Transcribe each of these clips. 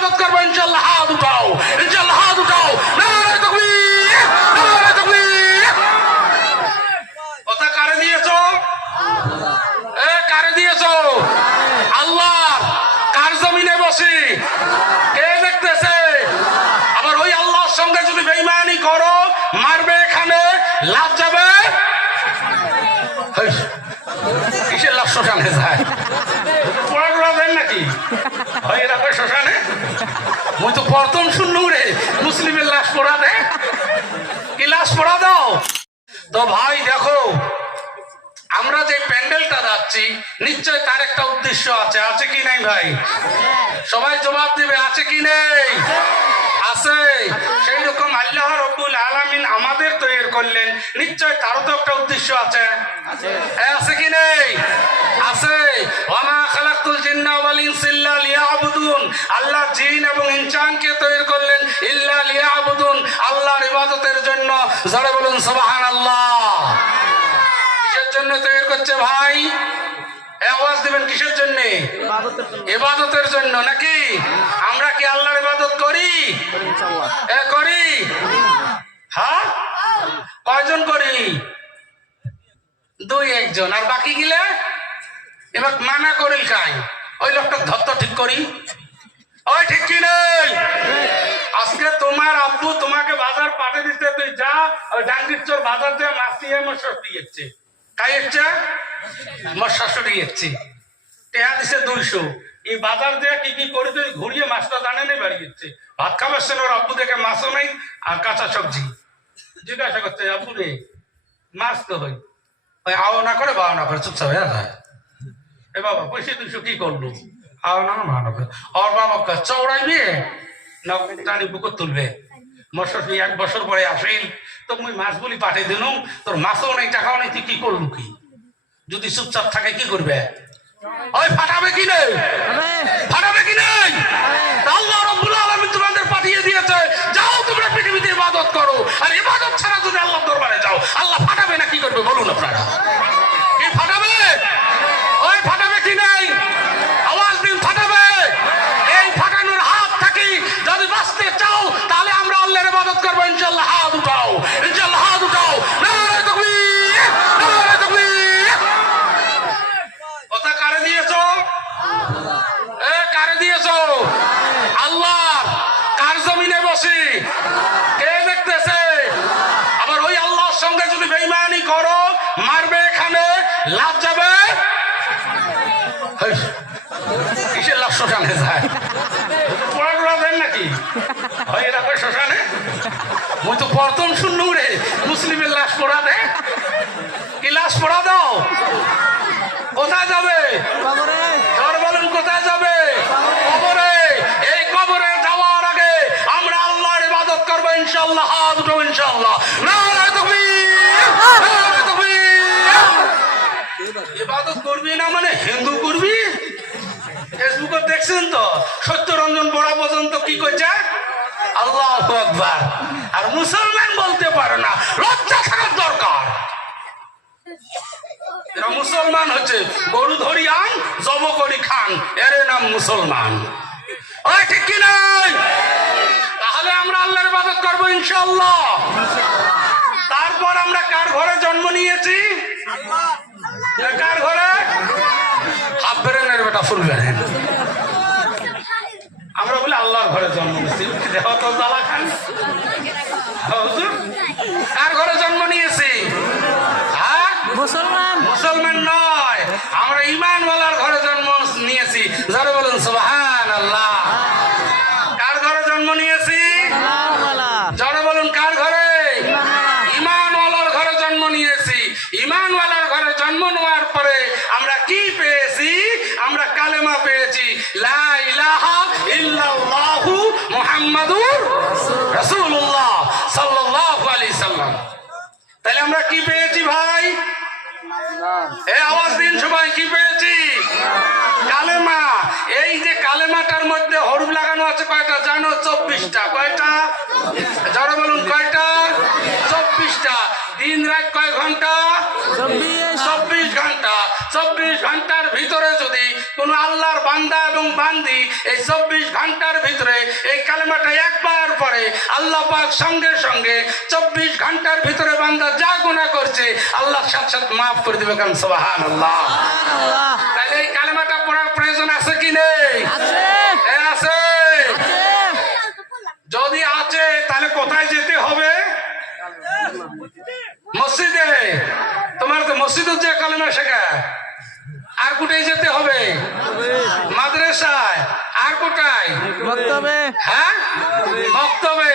ইবাদত করবো ইনশাআল্লাহ। হাত উঠাও, ইনশাআল্লাহ হাত উঠাও। নারে তাকবীর, নারে তাকবীর। কথা কারে দিয়েছো? কারে দিয়েছো? আল্লাহ। কার জমিনে বসি? কে দেখতেছে? আবার ওই আল্লাহর সঙ্গে যদি বেঈমানি করো, মারবে এখানে, লাভ যাবে। কিসের লাভ? শ্মশানে যায়। পোড়া দেন নাকি? হয় এরা শ্মশানে? মুই তো প্রথম শুনলুম রে মুসলিমের লাশ পোড়া দে। কি লাশ পোড়া দাও? তো ভাই দেখো, আমরা যে প্যান্ডেলটা যাচ্ছি নিশ্চয় তার একটা উদ্দেশ্য আছে। আছে কি নাই ভাই? সবাই জবাব দিবে, আছে কি নেই? আছে। সেই রকম আল্লাহ রাব্বুল আলামিন আমাদের তৈরি করলেন, নিশ্চয় তারও তো একটা উদ্দেশ্য আছে। আছে কি নেই? আছে। ওয়ামা খালাকতুল জিন্না ওয়াল ইনসা ইল্লা লিয়াবুদুন। আল্লাহ জিন এবং ইনসানকে তৈরি করলেন ইল্লা লিয়াবুদুন, আল্লাহর ইবাদতের জন্য। যারা বলুন সুবহানাল্লাহ। কিসের জন্য তৈরি করছে ভাই? আওয়াজ দিবেন। কিসের জন্য? ইবাদতের জন্য। নাকি আমরা কি আল্লাহর ইবাদত করি? করি। হ্যাঁ, কয়জন করি? দুই একজন। আর বাকি গিলে এবার মানা করিল খাই। ওই লোকটা ধত্ত ঠিক করি। ওই ঠিক কি নেই? আজকে তোমার আব্বু তোমাকে বাজার পাঠিয়ে দিতে, তুই যা ওই ডাঙ্গির চোর বাজার দিয়ে মাছ নিয়ে আমার শাশুড়ি যাচ্ছে। কাই হচ্ছে? আমার শাশুড়ি যাচ্ছে। টেহা দিছে 200। এই বাজার দিয়ে কি কি করে তুই ঘুরিয়ে মাছটা জানে নেই বাড়ি যাচ্ছে। ভাত খাবার ছিল ওর আব্বু দেখে মাছও নেই আর কাঁচা সবজি। জিজ্ঞাসা করছে, আব্বু রে মাছ তো হয়? ওই আও না করে বাও না করে চুপচাপ হয়ে যায়। এ বাবা পয়সা 200 কি করলো? আও না না করে ওর বাবা চৌড়াইবে না টানি বুকুর তুলবে। মশাশি 1 বছর পরে আসিল তো মুই মাছগুলি পাঠিয়ে দিলাম, তোর মাছও নেই টাকাও নেই, তুই কি করলু? কি যদি চুপচাপ থাকে কি করবে? ওই ফাটাবে কি নেই? ফাটাবে কি নেই? আল্লাহ রাব্বুল আলামিন তোমাদের পাঠিয়ে দিয়েছে, যাও তোমরা পৃথিবীতে ইবাদত করো। আর ইবাদত ছাড়া যদি আল্লাহর দরবারে যাও, আল্লাহ ফাটাবে না কি করবে বলুন আপনারা? কি ফাটাবে? ওই ফাটাবে কি নেই? আওয়াজ দিন, ফাটাবে। এই ফাটানোর হাত থাকি যদি বাঁচতে চাও তাহলে আমরা আল্লাহর ইবাদত করবো ইনশাআল্লাহ। হাত উঠাও, ইনশাআল্লাহ হাত উঠাও। নারে তাকবীর, নারে তাকবীর। কথা কারে দিয়েছো? কারে দিয়েছো? আল্লাহ। কার জমিনে বসি? কে দেখতেছে? আবার ওই আল্লাহর সঙ্গে যদি বেঈমানি করো, মারবে এখানে, লাভ যাবে। কিসের লাভ? শ্মশানে যায়। পোড়া দেন নাকি? হয় এরা শ্মশানে? মুই তো প্রথম শুনলুম রে মুসলিমের লাশ পোড়া দে। কি লাশ পোড়া দাও? কোথায় যাবে? জোর বলুন, কোথায় যাবে? কবরে। এই কবরে যাওয়ার আগে আমরা আল্লাহর ইবাদত করবো ইনশাআল্লাহ। হাত উঠাও ইনশাআল্লাহ। নারে তাকবীর, নারে তাকবীর। ইবাদত করবি না মানে হিন্দু করবি? ফেসবুকে দেখছেন তো সত্যরঞ্জন বড়া পর্যন্ত কি কইছে? আল্লাহু আকবার। আর মুসলমান বলতে পারে না, লজ্জা থাকার দরকার। এরা মুসলমান হচ্ছে গরু ধরি আন জব করি খান, এর নাম মুসলমান। ওই ঠিক কি নাই? তাহলে আমরা আল্লাহর ইবাদত করবো ইনশাআল্লাহ। তারপর আমরা কার ঘরে জন্ম নিয়েছি? কার ঘরে? হাফ বেরেনের বেটা ফুল বেরেন। আমরা বলে আল্লাহর ঘরে জন্ম নিয়েছি। দেখো তো জ্বালা খান। কার ঘরে জন্ম নিয়েছি? হ্যাঁ, মুসলমান। মুসলমান নয়, আমরা ঈমানওয়ালার ঘরে জন্ম নিয়েছি। যারা বলুন সুবহানাল্লাহ। কার ঘরে জন্ম নিয়েছি? যারা বলুন কার ঘরে? ঈমানওয়ালার ঘরে জন্ম নিয়েছি। ঈমানওয়ালার ঘরে জন্ম নেওয়ার পরে আমরা কি পেয়েছি? আমরা কালেমা পেয়েছি, লা ইলাহা ইল্লাল্লাহু মুহাম্মাদুর রাসূলুল্লাহ সাল্লাল্লাহু আলাইহি সাল্লাম। তাহলে আমরা কি পেয়েছি ভাই? আওয়াজ দিন সবাই, কি পেয়েছি? কালেমা। এই যে কালেমাটার মধ্যে হরফ লাগানো আছে কয়টা জানো? 24টা। কয়টা? যারা বলুন কয়টা? 24টা। দিন রাত কয় ঘন্টা? 24 ঘন্টা। 24 ঘন্টার ভিতরে যদি কোন আল্লাহর বান্দা এবং বান্দি এই 24 ঘন্টার ভিতরে এই কালেমাটা একবার পরে আল্লাহ পাক সঙ্গে সঙ্গে 24 ঘন্টার ভিতরে বান্দা যা গুনাহ করছে আল্লাহ সাথে সাথে মাফ করে দিবে। কারণ সুবহানাল্লাহ। তাহলে এই কালেমাটা পড়ার প্রয়োজন আছে কি নেই? আছে। যদি আছে তাহলে কোথায় যেতে হবে? মসজিদে। তোমার তো মসজিদে যে কালেমা শেখা, আর কোথায় যেতে হবে? মাদ্রাসায়। আর কোথায়? মক্তবে। হ্যাঁ, মক্তবে।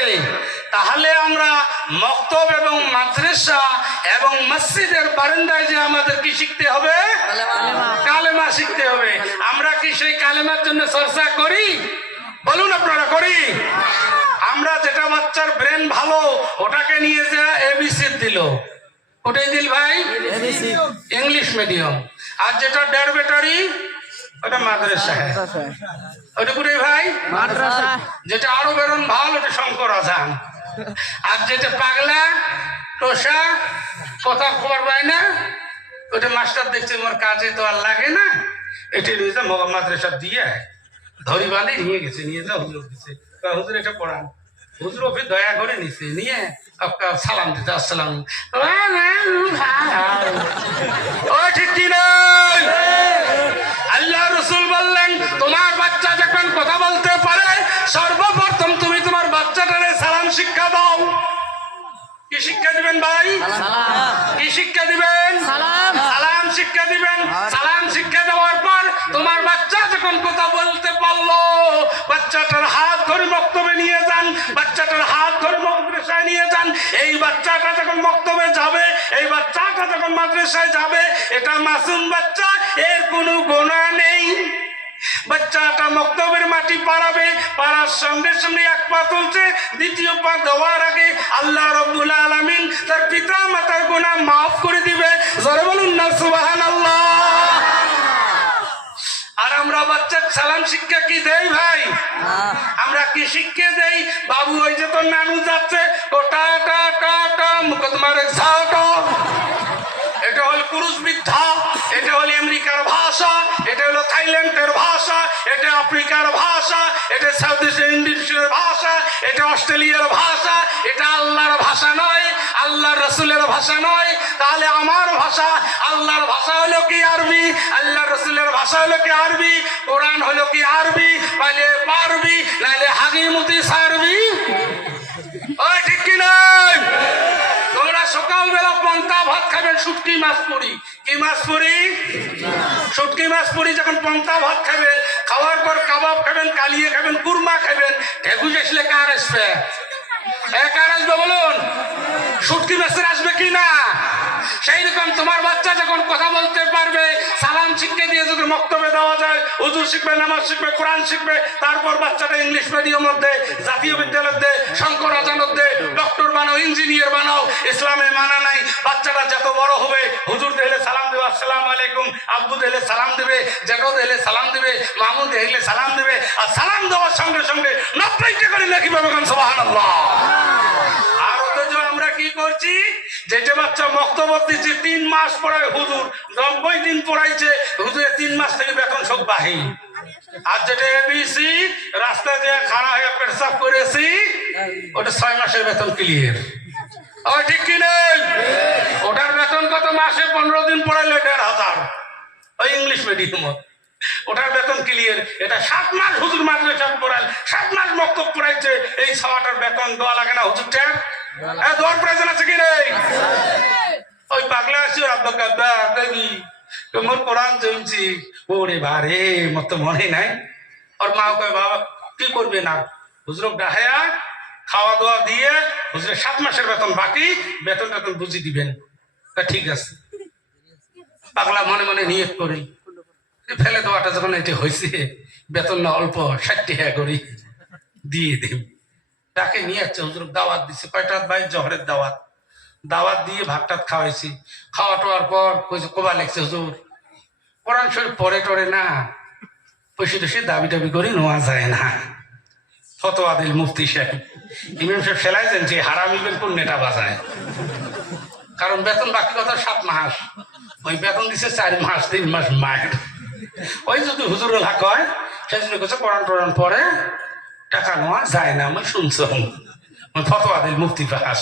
তাহলে আমরা মক্তব এবং মাদ্রাসা এবং মসজিদের বারান্দায় যে আমাদের কি শিখতে হবে? কালেমা শিখতে হবে। আমরা কি সেই কালেমার জন্য চর্চা করি? বলুন আপনারা, করি? আমরা যেটা বাচ্চার ব্রেন ভালো ওটাকে নিয়ে যা এবিসি দিল, ওটাই দিল ভাই ইংলিশ মিডিয়াম। আর যেটা ডেড় ব্যাটারি ওটা মাদ্রাসা। ওটা কোথায় ভাই? মাদ্রাসা। যেটা আরো বেরোন ভালো ওটা শঙ্কর আজান। আর যেটা পাগলা টোসা কথা খবর পাই না ওটা মাস্টার দেখছে আমার কাজে তো আর লাগে না, এটা নিয়ে যা মাদ্রাসা দিয়ে ধরি বাঁধে নিয়ে গেছে, নিয়ে যা হুজুর গেছে, হুজুর এটা পড়ান। হুজুর ওকে দয়া করে নিছে, নিয়ে সালাম দিতে আসসালাম। ও ঠিক কি নয়? আল্লাহ রসুল বললেন তোমার বাচ্চা যখন কথা বলতে পারে সর্বপ্রথম তুমি তোমার বাচ্চাটারে সালাম শিক্ষা দাও। কি শিক্ষা দিবেন ভাই? কি শিক্ষা দিবেন? সালাম শিক্ষা দিবেন। সালাম শিক্ষা দেওয়ার পর তোমার বাচ্চা যখন কথা বলতে পারলো বাচ্চাটার হাত ধরে মক্তবে নিয়ে যান, বাচ্চাটার হাত ধরে মাদ্রাসায় নিয়ে যান। এই বাচ্চাটা যখন মক্তবে যাবে, এই বাচ্চাটা যখন মাদ্রাসায় যাবে, এটা মাসুম বাচ্চা, এর কোনো গুনাহ নেই। বাচ্চাটা মক্তবের মাটি পাড়াবে, পাড়ার সঙ্গে সঙ্গে এক পা তুলছে, দ্বিতীয় পা দেওয়ার আগে আল্লাহ রাব্বুল আলামিন তার পিতা মাতার গুনাহ মাফ করে দিবে। জোরে বলুন না সুবহানাল্লাহ। আর আমরা বাচ্চার সালাম শিক্ষা কি দেই ভাই? আমরা কি শিক্ষা দেই? বাবু ওই যে তোর নানু যাচ্ছে, ও টা টা টা টা মুকদ্দমার ঝাঁটা। এটা হল পুরুষ বিদ্যা, এটা হল আমেরিকার ভাষা, এটা হলো থাইল্যান্ডের ভাষা, এটা আফ্রিকার ভাষা, এটা সাউথ ইন্ডিয়ার ভাষা, এটা অস্ট্রেলিয়ার ভাষা। এটা আল্লাহর ভাষা নয়, আল্লাহর রসুলের ভাষা নয়। তাহলে আমার ভাষা, আল্লাহর ভাষা হলো কি আরবি, আল্লাহর রসুলের ভাষা হলো কি আরবি, কোরআন হলো কি আরবি, পাইলে পারবি নাইলে হাগিমুতি সারবি। ওই ঠিক কি নয়? তোমরা সকালবেলা পন্তা ভাত খাবেন, শুটকি মাছ পুরি। কি মাছ পুরি? শুটকি মাছ পুরি। যখন পন্তা ভাত খাবেন, খাওয়ার পর কাবাব খাবেন, কালিয়ে খাবেন, কুরমা খাবেন, ঢেকুশ আসলে কার আসবে? কার আসবে বলুন? শুটকি মাছের আসবে কি না? সেই রকম তোমার বাচ্চা যখন কথা বলতে পারবে, সালাম শিক্ষা দিয়ে যদি মক্তবে দেওয়া যায়, উজু শিখবে, নামাজ শিখবে, কোরআন শিখবে, তারপর বাচ্চাটা ইংলিশ মিডিয়ামের দে, জাতীয় বিদ্যালয় দে, শঙ্কর আজানত দে, ডক্টর বানাও, ইঞ্জিনিয়ার বানাও, ইসলামে মানা নাই। বাচ্চাটা যত বড় হবে হুজুর দেখলে সালাম দেবে আসসালামু আলাইকুম, আব্বু দেখলে সালাম দেবে, জেঠো দেখলে সালাম দেবে, মামু দেখলে সালাম দেবে। আর সালাম দেওয়ার সঙ্গে সঙ্গে 90টা করে নাকি পাবে। সুবহানাল্লাহ। আর অথচ আমরা কি করছি? যেটা বাচ্চা বক্তব্য দিচ্ছে 3 মাস পড়ায় হুজুর, 90 দিন পড়াইছে হুজুরের 3 মাস থেকে বেতন সব বাহি। আর যেটা এবিসি রাস্তায় যে খাড়া হয়ে পেশাব করেছি ওটা 6 মাসের বেতন ক্লিয়ার। ও ঠিক কি নেই? ওটার বেতন কত? মাসে 15 দিন পড়াইলে 1500। ওই ইংলিশ মিডিয়াম ওটার বেতন ক্লিয়ার। এটা 7 মাস হুজুর মাদ্রাসা পড়াল, 7 মাস বক্তব্য পড়াইছে, এই সবাটার বেতন দেওয়া লাগে না হুজুরটার? দেওয়ার প্রয়োজন আছে কি নেই? ওই পাগলা আছি ওর আব্বা কাব্বা দেবী তোমার কোরআন জমছি, ওরে বারে মত মনে নাই। ওর মা কয় বাবা কি করবে না, হুজুর ডাহায়া খাওয়া দাওয়া দিয়ে হুজুরের 7 মাসের বেতন বাকি, বেতন টেতন বুঝি দিবেন। ঠিক আছে। পাগলা মনে মনে নিয়ত করি, ফেলে দেওয়াটা যখন এটি হয়েছে, বেতন না অল্প 60 টাকা করি দিয়ে দেব। তাকে নিয়ে যাচ্ছে হুজুর দাওয়াত দিচ্ছে। কয়টা ভাই? জহরের দাওয়াত। দাওয়াত দিয়ে ভাত টাত খাওয়াইছি। খাওয়া টোয়ার পর কোবা লেগছে হুজুর কোরআন শরীফ পড়ে টরে না, পয়সা টসে দাবি টাবি করে নেওয়া যায় না। ফতোয়া দিল মুফতি সাহেব। ইমাম সাহেব ফেলাইছেন যে হারামিবেন কোন নেটা বাজায়, কারণ বেতন বাকি কথা 7 মাস, ওই বেতন দিচ্ছে 4 মাস 3 মাস মায়ের। ওই যদি হুজুরুল হক হয় সেজন্য কিছু কোরআন টোরআন পরে টাকা নেওয়া যায় না। আমি শুনছিলাম ফতোয়া দিল মুফতি পাস।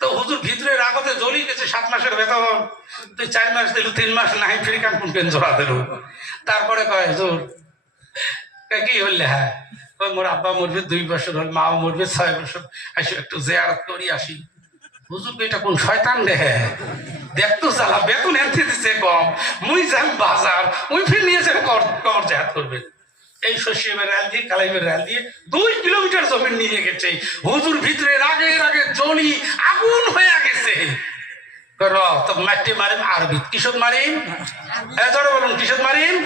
তো হুজুর ভিতরে রাগতে জ্বলি গেছে 7 মাসের বেতন, তুই 4 মাস দিল, 3 মাস নাই ফিরে কান পেন জোড়া দিল। তারপরে কয় হুজুর কি হইলে, হ্যাঁ মোর আব্বা মরবে 2 বছর হল, মাও মরবে 6 বছর, আসি একটু জিয়ারত করি আসি। হুজুর এটা কোন শয়তান রে, দেখতো জ্বালা, বেতন এনতে দিচ্ছে কম, মুই যাই বাজার, মুই ফির নিয়ে যাবে কবর জিয়ারত করবে। এই শশীবের রেল দিয়ে কালাইবের রেল দিয়ে 2 কিলোমিটার জমিন নিয়ে গেছে। হুজুর ভিতরে রাগে রাগে জ্বলি আগুন হয়ে গেছে। মাটি মারিম আরবি, কিশোর মারিম বলুন, কিশোর মারিম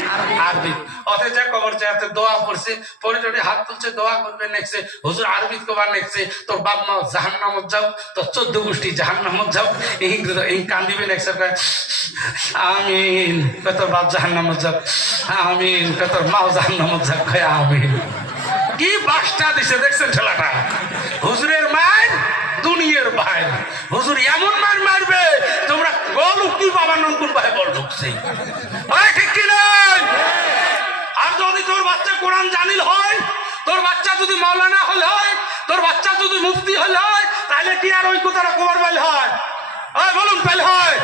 আরবি। অথচ কবর যাতে দোয়া করছে, পরে যদি হাত তুলছে দোয়া করবে নেক্সে, হুজুর আরবি কবার নেক্সে, তোর বাপ মা জাহান্নামত যাও, তোর 14 গোষ্ঠী জাহান্নামত যাও, এই কান্দিবে নেক্সে আমিন, তোর বাপ জাহান্নামত যাও আমিন, তোর মাও জাহান্নামত যাও আমিন। কি বাসটা দিছে দেখছেন ঠেলাটা। হুজুরের মায়ের দুনিয়ার ভাই, হুজুর এমন মার মারবে তোমরা গল কি বাবা নন্দন ভাই বল ঢুকছে, ঠিক কি নাই? আর যদি তোর বাচ্চা কোরআন জানিল হয়, তোর বাচ্চা যদি মাওলানা হল হয়, তোর বাচ্চা যদি মুফতি হল হয়, তাহলে কি আর ওই কোথাটা কোবার পাইল হয়? বলুন পাইল হয়?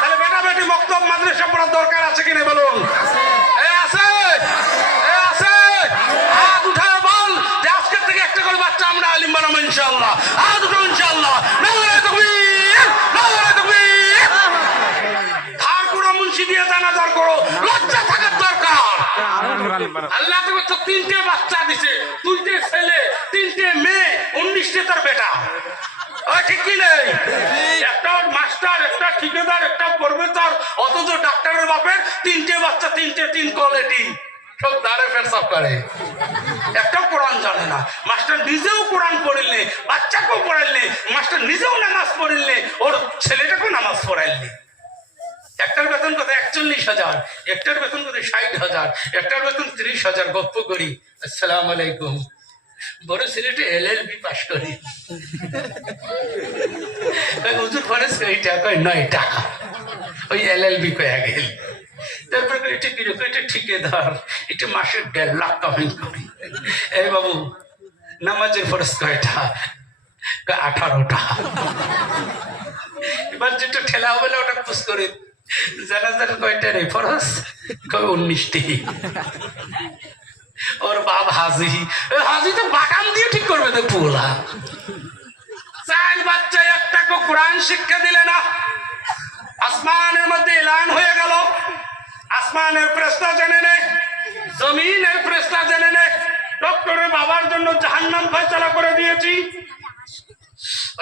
তাহলে বেটা বেটি মক্তব মাদ্রাসা পড়ার দরকার আছে কিনা বলুন? আছে আছে। হাত উঠায় বল যে আজকের থেকে একটা করে বাচ্চা আমরা আলিম বানাবো ইনশাআল্লাহ। হাত উঠো ইনশাআল্লাহ। নারে তাকবীর, নারে তাকবীর। আর কোন মুন্সি দিয়ে জানাজার করো, লজ্জা থাকার দরকার। আল্লাহ তোমাকে তো 3টে বাচ্চা দিছে, 2টে ছেলে 3টে মেয়ে, 19টে তার বেটা। ঠিক কি নেই? একটা মাস্টার, একটা ঠিকাদার, একটা প্রফেসর, অথচ ডাক্তারের বাপের 3টে বাচ্চা, 3 কোয়ালিটি, সব দাঁড়ে ফেরসাব করে। একটাও কোরআন জানে না। মাস্টার নিজেও কোরআন পড়িলে, বাচ্চাকেও পড়াইলে, মাস্টার নিজেও নামাজ পড়িলে, ওর ছেলেটাকেও নামাজ পড়াইলে। একটার বেতন কত? 41,000, একটার বেতন কত? 60,000, একটার বেতন 30,000। গপ্প করি, আসসালাম আলাইকুম, বড় ছেলেটা LLB পাস করি, হুজুর পরে 9 টাকা, ওই LLB কয়া গেল। তারপর এটা কিরকম, এটা ঠিকাদার, এটা মাসে 1.5 লাখ কামাই করি। এই বাবু নামাজের ফরজ কয়টা? 18টা। এবার যেটা ঠেলা হবে ওটা পুষ করে, জানাজার কয়টা রে ফরজ? 19টি। ওর বাপ হাজি, হাজি তো বাটাম দিয়ে ঠিক করবে তো পোলা। 4 বাচ্চা একটাকে কোরআন শিক্ষা দিলে না। আসমানের মধ্যে এলান হয়ে গেল, আসমানের ফেরেশতা জেনে নে, জমিনের ফেরেশতা জেনে নে, ডক্টরের বাবার জন্য জাহান্নাম ফয়সালা করে দিয়েছি।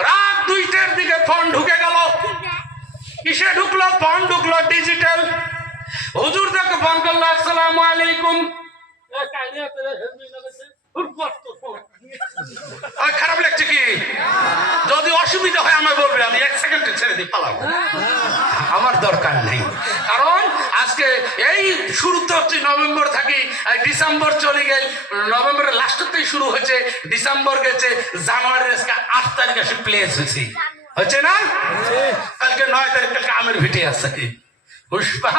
রাত 2টার দিকে ফোন ঢুকে গেল। কিসে ঢুকলো? ফোন ঢুকলো ডিজিটাল। হুজুর থেকে ফোন করলো, আসসালামু আলাইকুম। খারাপ লাগছে কি? যদি অসুবিধা হয় আমায় বলবে, আমি 1 সেকেন্ডে ছেড়ে দিই, পালাবো, আমার দরকার নেই। কারণ আজকে এই শুরুতে হচ্ছে নভেম্বর থাকি, ডিসেম্বর চলে গেল, নভেম্বরের লাস্টতেই শুরু হয়েছে, ডিসেম্বর গেছে, জানুয়ারির 8 তারিখ এসে প্লেস হচ্ছে না? কালকে 9 তারিখ, কালকে আমের ভিটে আছে। পুষ্পা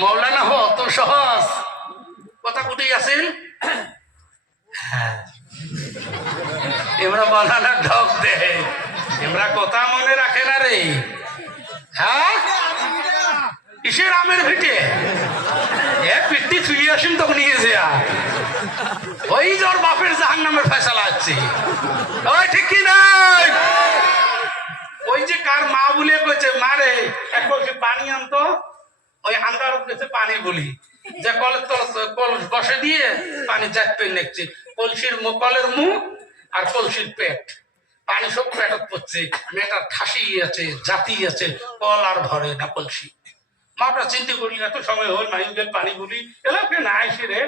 মৌলানা হো তো সহজ কথা কুটেই আছেন। হ্যাঁ, এমরা মৌলানা ঢক দে, এমরা কথা মনে রাখে না রে। হ্যাঁ, কিসের আমের ভিটে? পিঠি ফিরে আসেন তখন নিয়ে যা, ওই জ্বর বাপের জাহান্নামের ফয়সালা আছে। ওই ঠিক কি নাই? ওই যে কার মা বলে কইছে, মারে এক কলসি পানি আনতো, ওই আন্দারত গেছে পানি বলি, যে কলের কল বসে দিয়ে পানি চাপে নেকছে, কলসির কলের মুখ আর কলসির পেট, পানি সব পেটত পড়ছে, মেয়েটার ঠাসি আছে, জাতি আছে, কল আর ভরে না কলসি। মাটা চিন্তা করি, এত সময় হল নাই পানি বলি, এলাকে না আসি রে,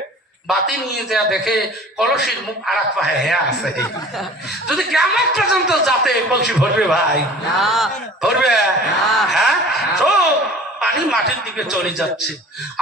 বাতি নিয়ে যা দেখে কলসির মুখ আর এক পায়ে আছে। যদি কেমন পর্যন্ত যাতে কলসি ভরবে ভাই, ভরবে? হ্যাঁ, তো পানি মাটির দিকে চলে যাচ্ছে।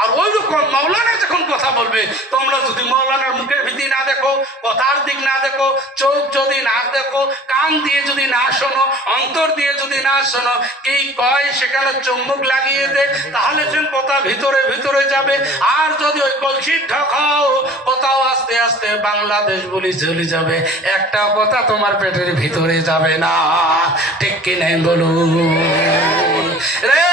আর ওই রকম মাওলানা যখন কথা বলবে, তোমরা যদি মাওলানার মুখের ভীতি না দেখো, কথার দিক না দেখো, চোখ যদি না দেখো, কান দিয়ে যদি না শোনো, অন্তর দিয়ে যদি না শোনো, কি কয় সেখানে চুম্বক লাগিয়ে দে, তাহলে সে কথা ভিতরে ভিতরে যাবে। আর যদি ওই কলসির ঢাকাও কোথাও আস্তে আস্তে বাংলাদেশ বলি চলে যাবে, একটা কথা তোমার পেটের ভিতরে যাবে না। ঠিক কি নাই বলুন রে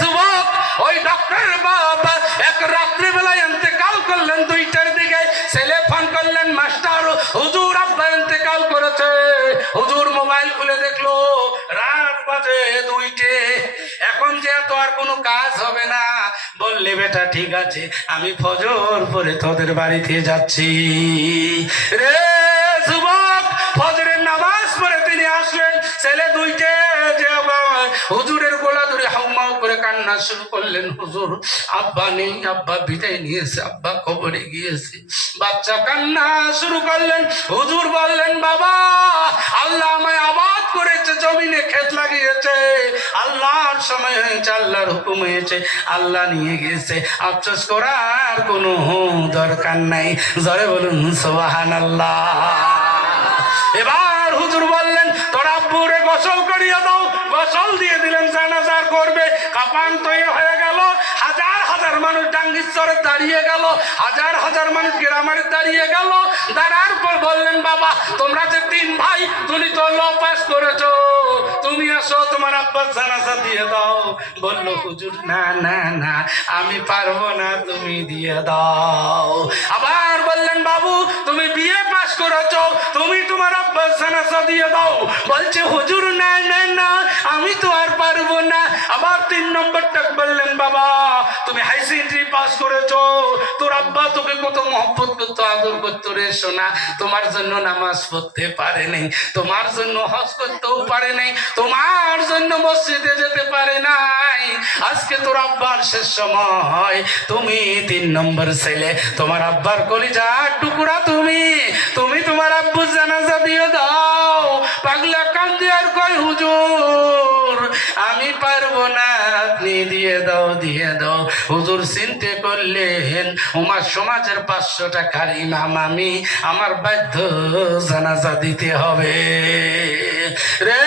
যুবক? ওই ডক্টর বাবা এক রাত্রিবেলায় ইন্তেকাল করলেন 2টার দিকে। ছেলে ফোন করলেন, মাস্টার হুজুর আব্বা ইন্তেকাল করেছে। হুজুর মোবাইল খুলে দেখলো রাত বাজে 2টে। এখন যে তো আর কোনো কাজ হবে না। বললে বেটা ঠিক আছে, আমি ফজর পরে তোদের বাড়িতে যাচ্ছি। রে যুবক, ফজরের নামাজ পড়ে তিনি আসলেন। ছেলে 2টে যে হুজুরের গোলা ধরে হাউমাউ করে কান্না শুরু করলেন। হুজুর আব্বা নেই, আব্বা বিদায় নিয়েছে, আব্বা কবরে গিয়েছে। বাচ্চা কান্না শুরু করলেন। হুজুর বললেন, বাবা আল্লাহ আমায় আবাদ করেছে, জমিনে ক্ষেত লাগিয়েছে, আল্লাহর সময় হয়েছে, আল্লাহর হুকুম হয়েছে, আল্লাহ নিয়ে গেছে, আফসোস করার কোনো দরকার নাই। জোরে বলুন সুবহানাল্লাহ। এবার হুজুর বললেন, তোর আব্বুরে গোসল করিয়ে দাও। গোসল দিয়ে দিলেন, জানাজা করবে। কাফন তৈরি হয়ে গেল। হাজার হাজার মানুষ ডাঙ্গির চরে দাঁড়িয়ে গেল, হাজার হাজার মানুষ গ্রামারে দাঁড়িয়ে গেল। দাঁড়ার পর বললেন, বাবা তোমরা যে 3 ভাই, তুমি তো ল পাস করেছো, তুমি আসো তোমার আব্বার জানাজা দিয়ে দাও। বললো হুজুর না না না, আমি পারবো না, তুমি দিয়ে দাও। আবার বললেন, বাবু তুমি বিয়ে পাস করেছো, তুমি তোমার আব্বার জানাজা দিয়ে দাও। বলছে হুজুর না না না, আমি তো আর পারবো না। আবার 3 নম্বরটা বললেন, বাবা তুমি হাই সেকেন্ডারি পাস করেছো, তোর আব্বা তোকে কত মহব্বত করতো, আদর করতো রে সোনা, তোমার জন্য নামাজ পড়তে পারে নাই, তোমার জন্য হজ করতেও পারে নাই, তোমার জন্য মসজিদে যেতে পারে নাই। আজকে তোর আব্বার শেষ সময়, তুমি 3 নম্বর ছেলে, তোমার আব্বার কলিজার টুকরা, তুমি তোমার আব্বুর জানাজা দিয়ে দাও। পাগলা কান্দে আর কয় হুজুর আমি পারবো না, আপনি দিয়ে দাও দিয়ে দাও। হুজুর চিন্তা করলেন, আমার সমাজের 500 টাকার ইমাম আমি, আমার বাধ্য জানাজা দিতে হবে। রে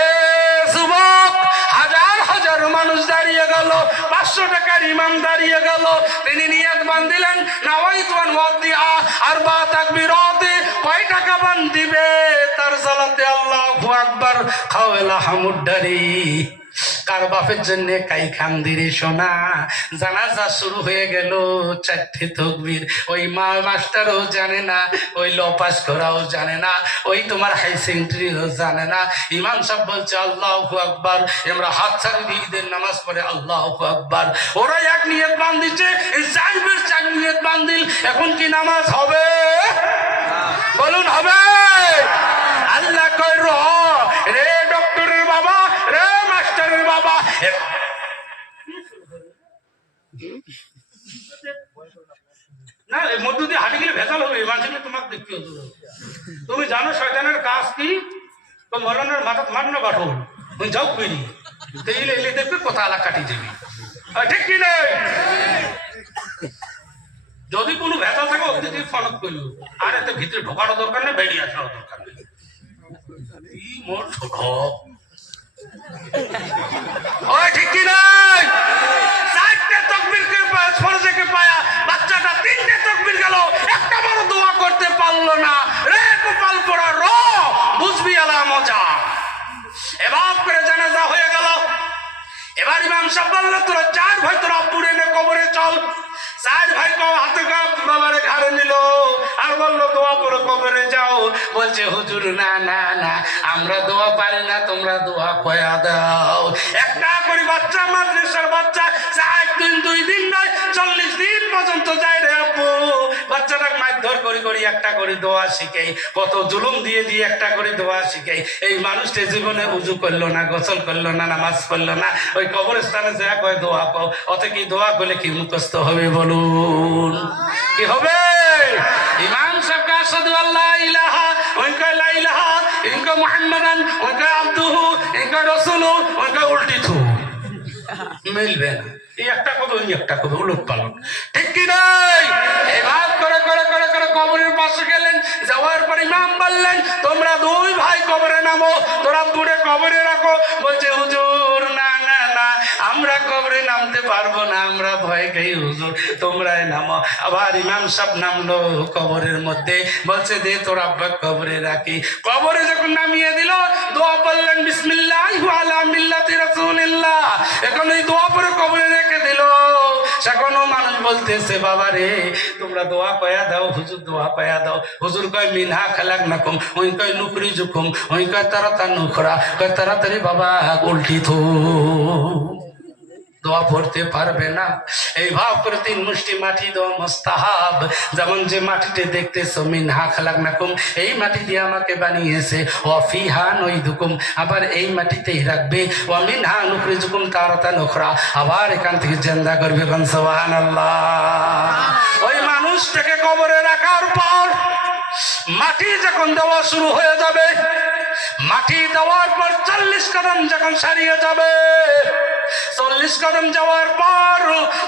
যুবক, হাজার হাজার মানুষ দাঁড়িয়ে গেল, 500 টাকার ইমাম দাঁড়িয়ে গেল। তিনি নিয়ত বান্ধিলেন, নাওয়াইতু আন ওয়াদিআ আরবা তাকবীরাতে। কয় টাকা বান্ধিবে? তার সালাতে আল্লাহু আকবার খাওয়ালা হামুদ্দারি। কার বাপের জন্য কাই খান্দিরে সোনা। জানাজা শুরু হয়ে গেল, 4টে তাকবীর। ওই মাস্টারও জানে না, ওই ল পাস করাও জানে না, ওই তোমার হাই সেকেন্ডারিও জানে না। ইমাম সাহেব বলছে আল্লাহু আকবার, আমরা হাত ছাড়ি দিয়ে ঈদের নামাজ পড়ে আল্লাহু আকবার। ওরা এক নিয়ত বান্ধিছে, 4 নিয়ত বান্ধিল। এখন কি নামাজ হবে? বলুন হবে? আল্লাহ কয় রে ডক্টরের বাবা, রে মাস্টারের বাবা, না এর মধ্য দিয়ে হাঁটি গেলে ভেজাল হবে। মানুষকে তোমাকে দেখতে হতো। তুমি জানো শয়তানের কাজ কি? তো মরণের মাথা মার না বাঠো, তুমি যাও করি এলে এলে দেখবে কথা আলা কাটি যাবি। ঠিক কি নেই? যদি কোনো ভেজাল থাকে ওদিকে ফনক করলো, আর এতে ভিতরে ঢোকানো দরকার নেই, বেরিয়ে আসার দরকার নেই। মোর ছোট ঠিক কি নাই? 4টে তাকবীরকে ফরজকে পায়া বাচ্চাটা 3টে তাকবীর গেল, একটা বড় দোয়া করতে পারলো না। রে কপাল পড়া বুঝবি আলা মজা। এবার করে জানাজা হয়ে গেল। এবার ইমাম সাহেব বলল, তোরা 4 ভাই তোর আব্বুর এনে কবরে চল। 4 ভাই হাতে বাবারে ঘাড়ে নিল আর বললো দোয়া করে কবরে যাও। বলছে হুজুর না না না, আমরা দোয়া পারি না, তোমরা দোয়া কয়া দাও। একটা করে বাচ্চা, মাদ্রাসার বাচ্চা, 4 দিন 2 দিন নয় 40 দিন পর্যন্ত যায় রে আব্বু। বাচ্চাটাকে মারধর করি একটা করে দোয়া শিখাই, কত জুলুম দিয়ে দিয়ে একটা করে দোয়া শিখাই। এই মানুষটা জীবনে উজু করলো না, গোসল করলো না, নামাজ পড়লো না, ওই কবরস্থানে যা কয় দোয়া কও। অত কি দোয়া করলে কি মুখস্থ হবে বলুন? কি হবে? ইমাম সাহেব কা আশহাদু আল্লা ইলাহা ওই কয় লা ইলাহা, ইনকা মুহাম্মাদান ওই কয় আবদুহু, ইনকা রাসূলু ওই কয় উল্টি থু। মিলবে না। এই একটা কবে ওই একটা কবে উলট পালট, ঠিক কি নাই? এবার করে করে করে করে কবরের পাশে গেলেন। যাওয়ার পর ইমাম বললেন, তোমরা দুই ভাই কবরে নামো, তোরা দূরে কবরে রাখো। বলছে হুজুর না না না, আমরা কবরে নামতে পারবো না, আমরা ভয় খাই হুজুর, তোমরাই নামো। আবার ইমাম সাহেব নামলো কবরের মধ্যে, বলছে দে তোর আব্বা কবরে রাখি। কবরে যখন নামিয়ে দিল, দোয়া বললেন বিসমিল্লাহি আলা মিল্লাতি রাসূলিল্লাহ। এখন এই দোয়া পরে কবরে রেখে দিল। সেখনও মানুষ বলতেছে, বাবা রে তোমরা দোয়া কয়া দাও, হুজুর দোয়া কয়া দাও। হুজুর কয় মিনহা খালাকনাকুম, ওই কয় নুখরিজুকুম, ওই কয় তারা নুখরা, কয় তাড়াতাড়ি বাবা উল্টি থো, দোয়া পড়তে পারবে না। এই ভাব করে 3 মুষ্টি মাটি দেওয়া মুস্তাহাব। যেমন যে মাটিতে দেখতেছো মিনহা খালাকনাকুম, এই মাটি দিয়ে আমাকে বানিয়েছে, ওয়া ফিহা নুইদুকুম, আবার এই মাটিতেই রাখবে, ওয়া মিনহা নুখরিজুকুম তারাতান উখরা, আবার এখান থেকে জিন্দা করবে। সুবহানাল্লাহ। ওই মানুষটাকে কবরে রাখার পর মাটি যখন দেওয়া শুরু হয়ে যাবে, মাটি দেওয়ার পর 40 কদম যখন সারিয়ে যাবে, 40 কদম যাওয়ার পর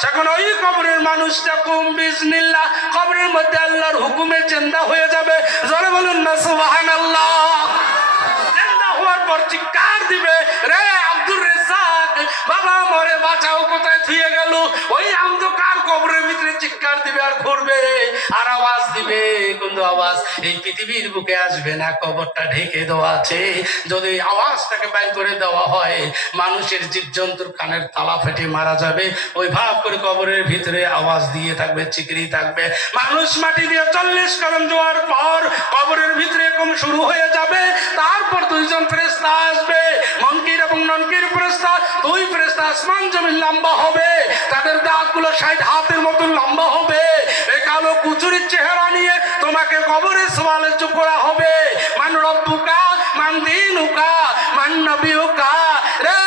যখন ওই কবরের মানুষটা কুম বিজনিল্লাহ কবরের মধ্যে আল্লাহর হুকুমে জিন্দা হয়ে যাবে। জোরে বলুন না সুবহানাল্লাহ। জিন্দা হওয়ার পর চিৎকার দিবে, রে আব্দুর রাজ্জাক বাবা মরে বাঁচাও, কোথায় থুয়ে গেল? ওই অন্ধকার কবরের ভিতরে চিৎকার দিবে আর ঘুরবে আর আওয়াজ দিবে, কিন্তু আওয়াজ এই পৃথিবীর বুকে আসবে না, কবরটা ঢেকে দেওয়া আছে। যদি আওয়াজটাকে বাইর করে দেওয়া হয়, মানুষের জীবজন্তুর কানের তালা ফেটে মারা যাবে। ওই ভাব করে কবরের ভিতরে আওয়াজ দিয়ে থাকবে, চিকরি থাকবে। মানুষ মাটি দিয়ে 40 কদম যাওয়ার পর কবরের ভিতরে কম শুরু হয়ে যাবে। তারপর 2 জন ফেরেশতা আসবে, মুনকির এবং ননকির ফেরেশতা। 2 ফেরেশতা আসমান জমিন লম্বা হবে, তাদের দাঁতগুলো 60 হাতের মতো লম্বা হবে। এই কালো কুচুরির চেহারা নিয়ে তোমাকে কবরে সওয়ালের চুপ করা হবে। মান রব্বুকা, মান দীনুকা, মান নবিয়ুকা। রে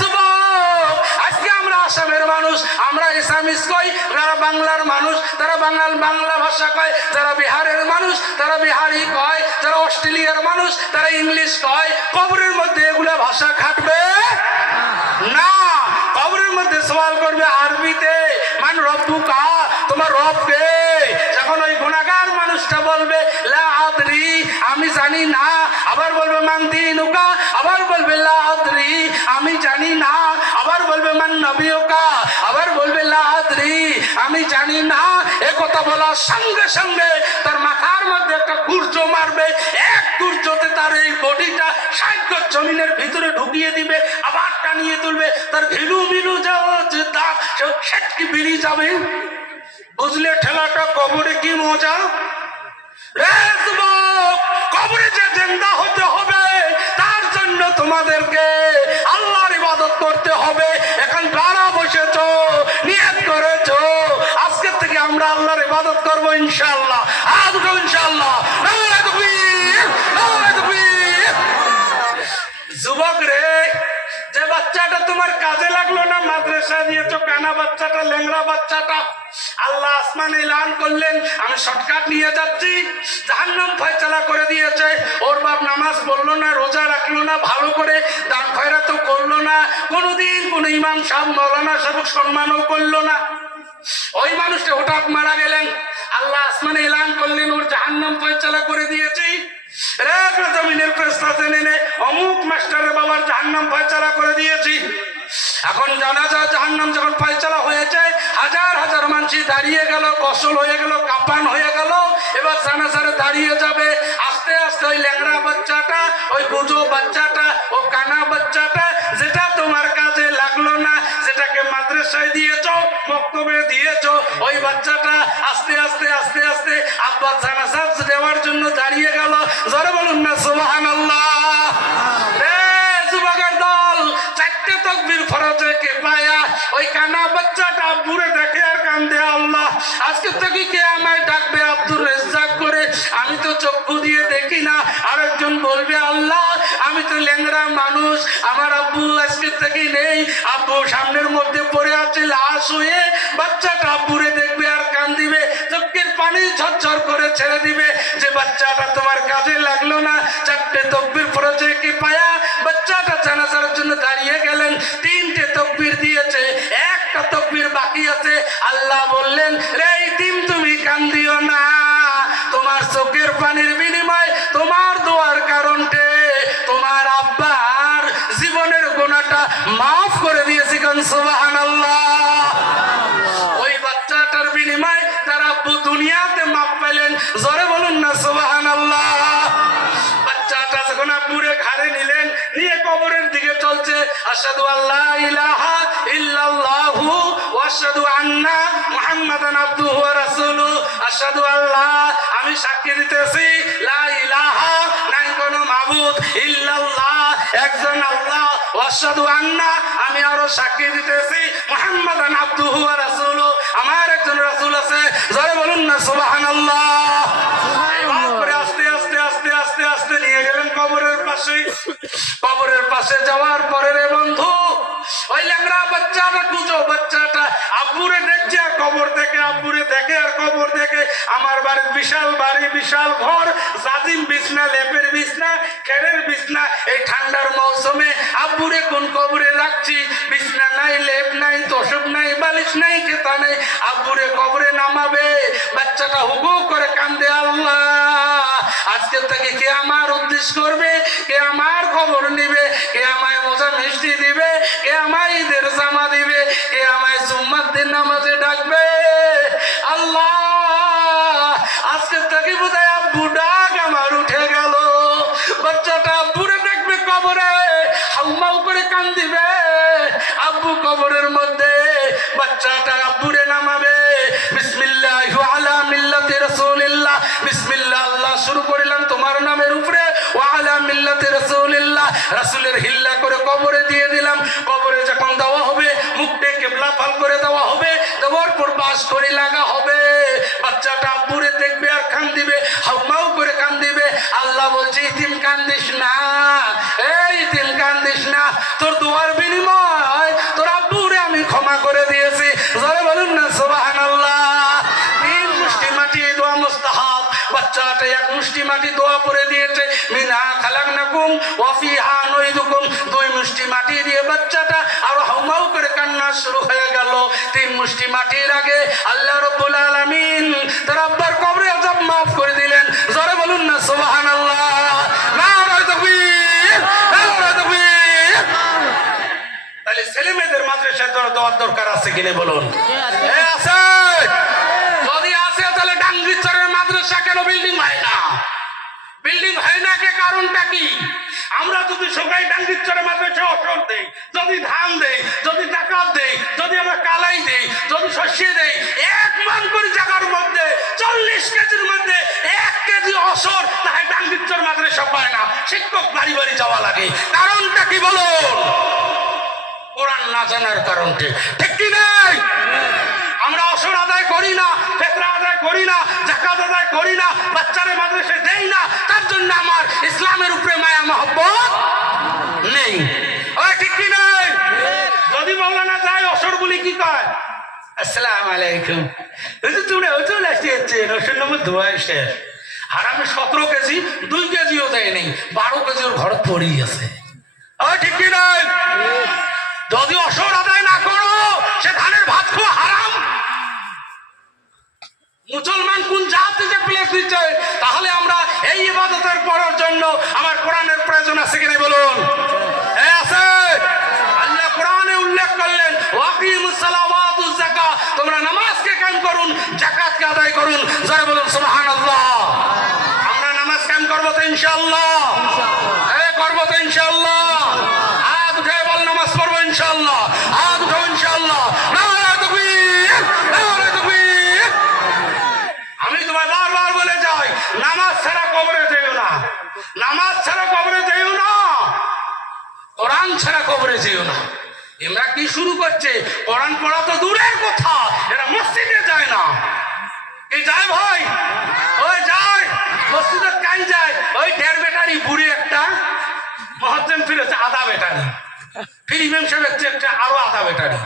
যুবক, আজকে আমরা আসামের মানুষ, আমরা ইসলামিস কই, যারা বাংলার মানুষ তারা বাংলা ভাষা কয়, যারা বিহারের মানুষ তারা বিহারি কয়, যারা অস্ট্রেলিয়ার মানুষ তারা ইংলিশ কয়। কবরের মধ্যে এগুলা ভাষা খাটবে না। কবরের মধ্যে সওয়াল করবে আরবিতে, মান রব্বুকা, তোমার রব কে? যখন ওই গুনাহগার মানুষটা বলবে লা আদরি, আমি জানি না, আবার বলবে মান দীনুকা, আবার বলবে লা আদরি, আমি জানি না, আবার বলবে মান নবিয়ুকা, আবার বলবে লা আদরি, আমি জানি না। এই কথা বলার সঙ্গে সঙ্গে তার মাথার মধ্যে একটা গুর্জ মারবে। এক গুর্জতে তার এই বডিটা 60 গজ জমিনের ভিতরে ঢুকিয়ে দিবে, আবার টানিয়ে তুলবে, তার ভিলু মিলু যাওয়া যে দাগ সেটকি বেরিয়ে যাবে। বুঝলে ঠেলাটা কবরে কি মজা? রে যুবক, কবরে যে জিন্দা হতে হবে তার জন্য তোমাদেরকে আল্লাহর ইবাদত করতে হবে। এখন কারা বসেছো, নিয়ত করেছো আজকে থেকে আমরা আল্লাহর ইবাদত করবো ইনশাআল্লাহ। আজকে ইনশাআল্লাহ। নারে তাকবীর, নারে তাকবীর। যুবক রে, যে বাচ্চাটা তোমার কাজে লাগলো না, মাদ্রাসা দিয়েছো, কানা বাচ্চাটা, ল্যাংড়া বাচ্চাটা, আল্লাহ আসমান এলান করলেন আমি শর্টকাট নিয়ে যাচ্ছি, জাহান্নাম ফয়সালা করে দিয়েছে। ওর বাপ নামাজ পড়লো না, রোজা রাখলো না, ভালো করে দান খয়রাত করলো না, কোনোদিন কোন ইমাম সাহেব মৌলানা সাহেব সম্মানও করলো না। ওই মানুষটা হঠাৎ মারা গেলেন, আল্লাহ আসমানে এলান করলেন ওর জাহান্নাম ফয়সালা করে দিয়েছি। জমিনের ফেরেশতা জেনে নে অমুক মাস্টারের বাবার জাহান্নাম ফয়সালা করে দিয়েছি। এখন জানা যায় জাহান্নাম যখন ফয়সালা হয়েছে, হাজার হাজার মানুষ দাঁড়িয়ে গেল, কসল হয়ে গেল, কাপান হয়ে গেল। এবার জানাজারে দাঁড়িয়ে যাবে। আস্তে আস্তে ওই ল্যাংড়া বাচ্চাটা, ওই গুজো বাচ্চাটা, ও কানা বাচ্চাটা, যেটা তোমার কাজে লাগলো না, যেটাকে মাদ্রাসায় দিয়েছো, বক্তব্যে দিয়েছো, ওই বাচ্চাটা আস্তে আস্তে আস্তে আস্তে আব্বা জানাজা দেওয়ার জন্য দাঁড়িয়ে গেল। জোরে বলুন না সুবহানাল্লাহ। যুবকের দল 4টে তাকবীর ফরজে কিফায়া। ওই কানা বাচ্চাটা বুড়ে দেখে আর কান্দে, আল্লাহ আজকে থেকে কে আমায় ডাকবে আব্দুর রাজ্জাক করে? আমি তো চক্ষু দিয়ে দেখি না। আরেকজন বলবে আল্লাহ আমি তো ল্যাংড়া মানুষ, আমার আব্বু আজকে থেকে নেই, আব্বু সামনের মধ্যে পড়ে আছে লাশ হয়ে। বাচ্চাটা আব্বুরে দেখবে আর কান্দিবে, চোখের পানি ঝরঝর করে ছেড়ে দিবে। যে বাচ্চাটা তোমার কাজে লাগলো না, 4টে তাকবীর ফরজে কিফায়া, বাচ্চাটা জানাজার জন্য দাঁড়িয়ে গেলেন, 3টে তাকবীর দিয়ে আসছে। আল্লাহ বললেন, রে ইতিম তুমি কান্দিও না, তোমার চোখের পানির বিনিময়ে তোমার দোয়ার কারণে তোমার আব্বার জীবনের গুনাহটা মাফ করে দিয়েছি। কান সুবহানাল্লাহ। ওই বাচ্চাটার বিনিময়ে তার আব্বু দুনিয়াতে মাফ পেলেন। জোরে বলুন না সুবহানাল্লাহ। বাচ্চাটা যখন আব্বুরে ঘাড়ে নিলেন, নিয়ে কবরের দিকে চলছে, আশহাদু আল্লা ইলাহা ইল্লাল্লাহু ওয়া আশহাদু আন্না মুহাম্মাদান আবদুহু ওয়া রাসূলুহু। আশহাদু আল্লাহ, আমি সাক্ষী দিতেছি, লা ইলাহা, নাই কোনো মাবুদ, ইল্লাল্লাহ, একজন আল্লাহ, ওয়া আশহাদু আন্না, আমি আরো সাক্ষী দিতেছি, মুহাম্মাদান আবদুহু ওয়া রাসূলুহু, আমার একজন রাসূল আছে। জোরে বলুন না সুবহানাল্লাহ। এইভাবে করে আস্তে আস্তে আস্তে আস্তে আস্তে নিয়ে গেলেন কবরের পাশে। কবরের পাশে যাওয়ার পরে রে বন্ধু, ওই ল্যাংড়া বাচ্চাটা খুঁজো, বাচ্চাটা আব্বুরে দেখছে আর কবর থেকে, আব্বুরে দেখে আর কবর দেখে। আমার বাড়ির বিশাল বাড়ি, বিশাল ঘর, জাজিম বিছনা, লেপের বিছনা, খেরের বিছনা। এই ঠান্ডার মৌসুমে আব্বুরে কোন কবরে রাখছি? বিছনা নাই, লেপ নাই, তোষক নাই, বালিশ নাই, খেতা নাই। আব্বুরে কবরে নামাবে। বাচ্চাটা হুগু করে কান্দে, আল্লাহ আজকে থেকে কে আমার উদ্দেশ্য করবে, কে আমার খবর নিবে, কে আমায় মজা মিষ্টি দিবে, কে আমায় ঈদের জামা দিবে, কে আমায় জুম্মার দিন নামাজে ডাকবে। আল্লাহ আজকে থেকে বোধহয় আব্বু ডাক আমার উঠে গেল। বাচ্চাটা আব্বুরে দেখবে কবরে, হাউমাউ করে কান্দিবে। আব্বু কবরের মধ্যে, বাচ্চাটা আব্বুরে নামাবে। বিসমিল্লাহু আলা মিল্লাতি রাসূলিল্লাহ, বিসমিল্লাহ, আল্লাহ শুরু করিলাম তোমার নামের উপরে, ওয়া আলা মিল্লাতি রাসূলিল্লাহ, রাসূলের হিল্লা করে কবরে দিয়ে দিলাম। কবরে যখন দেওয়া হবে, মুখে কিবলা ফাল করে দেওয়া হবে, দেওয়ার পর বাস করে লাগা হবে। বাচ্চাটা আব্বুরে দেখবে আর কান্দিবে, হাউমাউ করে কান্দিবে। আল্লাহ বলছে, ইতিম কান্দিস না, এই ইতিম কান্দিস না, তোর দোয়ার বিনিময় তোর আব্বুরে আমি ক্ষমা করে দিয়েছি। জোরে বলুন না সুবহানাল্লাহ। তিন মুষ্টি মাটি দোয়া মুস্তাহাব। বাচ্চাটা এক মুষ্টি মাটি দোয়া করে দিয়েছে, মিনহা খালাকনাকুম ওয়া ফিহা নুইদুকুম। দুই মুষ্টি মাটি দিয়ে বাচ্চাটা আর হাউমাউ করে কান্না শুরু হয়ে গেল। তিন মুষ্টি মাটির আগে আল্লাহ রাব্বুল আলামিন তার আব্বার কবরে আযাব মাফ করে দিলেন। জোরে বলুন না সুবহানাল্লাহ। নারায়ে তাকবীর, নারায়ে তাকবীর। তাহলে ছেলে মেয়েদের মাদ্রাসায় দেওয়ার দরকার আছে কিনা বলুন? আছে। যদি আছে তাহলে ডাঙ্গিচরের মাদ্রাসা কেন বিল্ডিং হয় না? বিল্ডিং হয় না, কে কারণটা কি? আমরা যদি সবাই ডাঙ্গিচরের মাদ্রাসা অসর দেই, যদি ধান দেই, যদি জাকাত দেই, যদি আমরা কালাই দেই, যদি শস্য দেই, 1 মান করে জায়গার মধ্যে 40 কেজির মধ্যে 1 কেজি অসর, তাই ডাঙ্গিচর মাদ্রাসা পায় না। শিক্ষক বাড়ি বাড়ি যাওয়া লাগে। কারণটা কি বলুন? কোরআন না জানার কারণে, ঠিক কি নাই? আমরা অসর আদায় করি না, ফিতরা আদায় করি না, যাকাত আদায় করি না, বাচ্চাদের মাদ্রাসায় দেই না, তার জন্য আমার ইসলামের উপরে মায়া মহব্বত নেই। ওই ঠিক কি নাই? যদি মাওলানা যায় অসর বলি কি কয়, আসসালামু আলাইকুম, চলে আসছেন, অসর নম্বর ধোয়া শেষ। আর আমি 17 কেজি 2 কেজিও দেয় নেই, 12 কেজি ওর ঘর পড়েই আছে। ওই ঠিক কি নাই? যদি অসর আদায় না করো, সে ধানের ভাত খাওয়া হারাম। মুসলমান কোন জাতি যে প্লেস দিচ্ছে, তাহলে আমরা এই ইবাদতের করার জন্য আমার কোরআনের প্রয়োজন আছে কিনা বলুন? আছে। আল্লাহ কোরআনে উল্লেখ করলেন, ওয়াকিমুস সালাওয়াত ওয়াজ যাকাত, তোমরা নামাজকে কায়েম করুন, যাকাতকে আদায় করুন। যারা বলুন সুবহানাল্লাহ। আমরা নামাজ কায়েম করব তো ইনশাআল্লাহ? করব তো ইনশাআল্লাহ? হাত উঠে বল, নামাজ পড়বো ইনশাআল্লাহ। হাত উঠো ইনশাআল্লাহ। নারায়ে তাকবীর, নারায়ে তাকবীর। আমি তোমায় বারবার বলে যাই, নামাজ ছাড়া কবরে যেও না, নামাজ ছাড়া কবরে যেও না, কোরআন ছাড়া কবরে যেও না। এরা কি শুরু করছে? কোরআন পড়া তো দূরের কথা, এরা মসজিদে যায় না। কি যায় ভাই? ওই যায় মসজিদে, কাই যায়? ওই 1.5 ব্যাটারি বুড়ি একটা মহাজ্জেম ফিরেছে, আধা ব্যাটারি ফির ইমাম সাহেব একটা আরো আধা ব্যাটারি,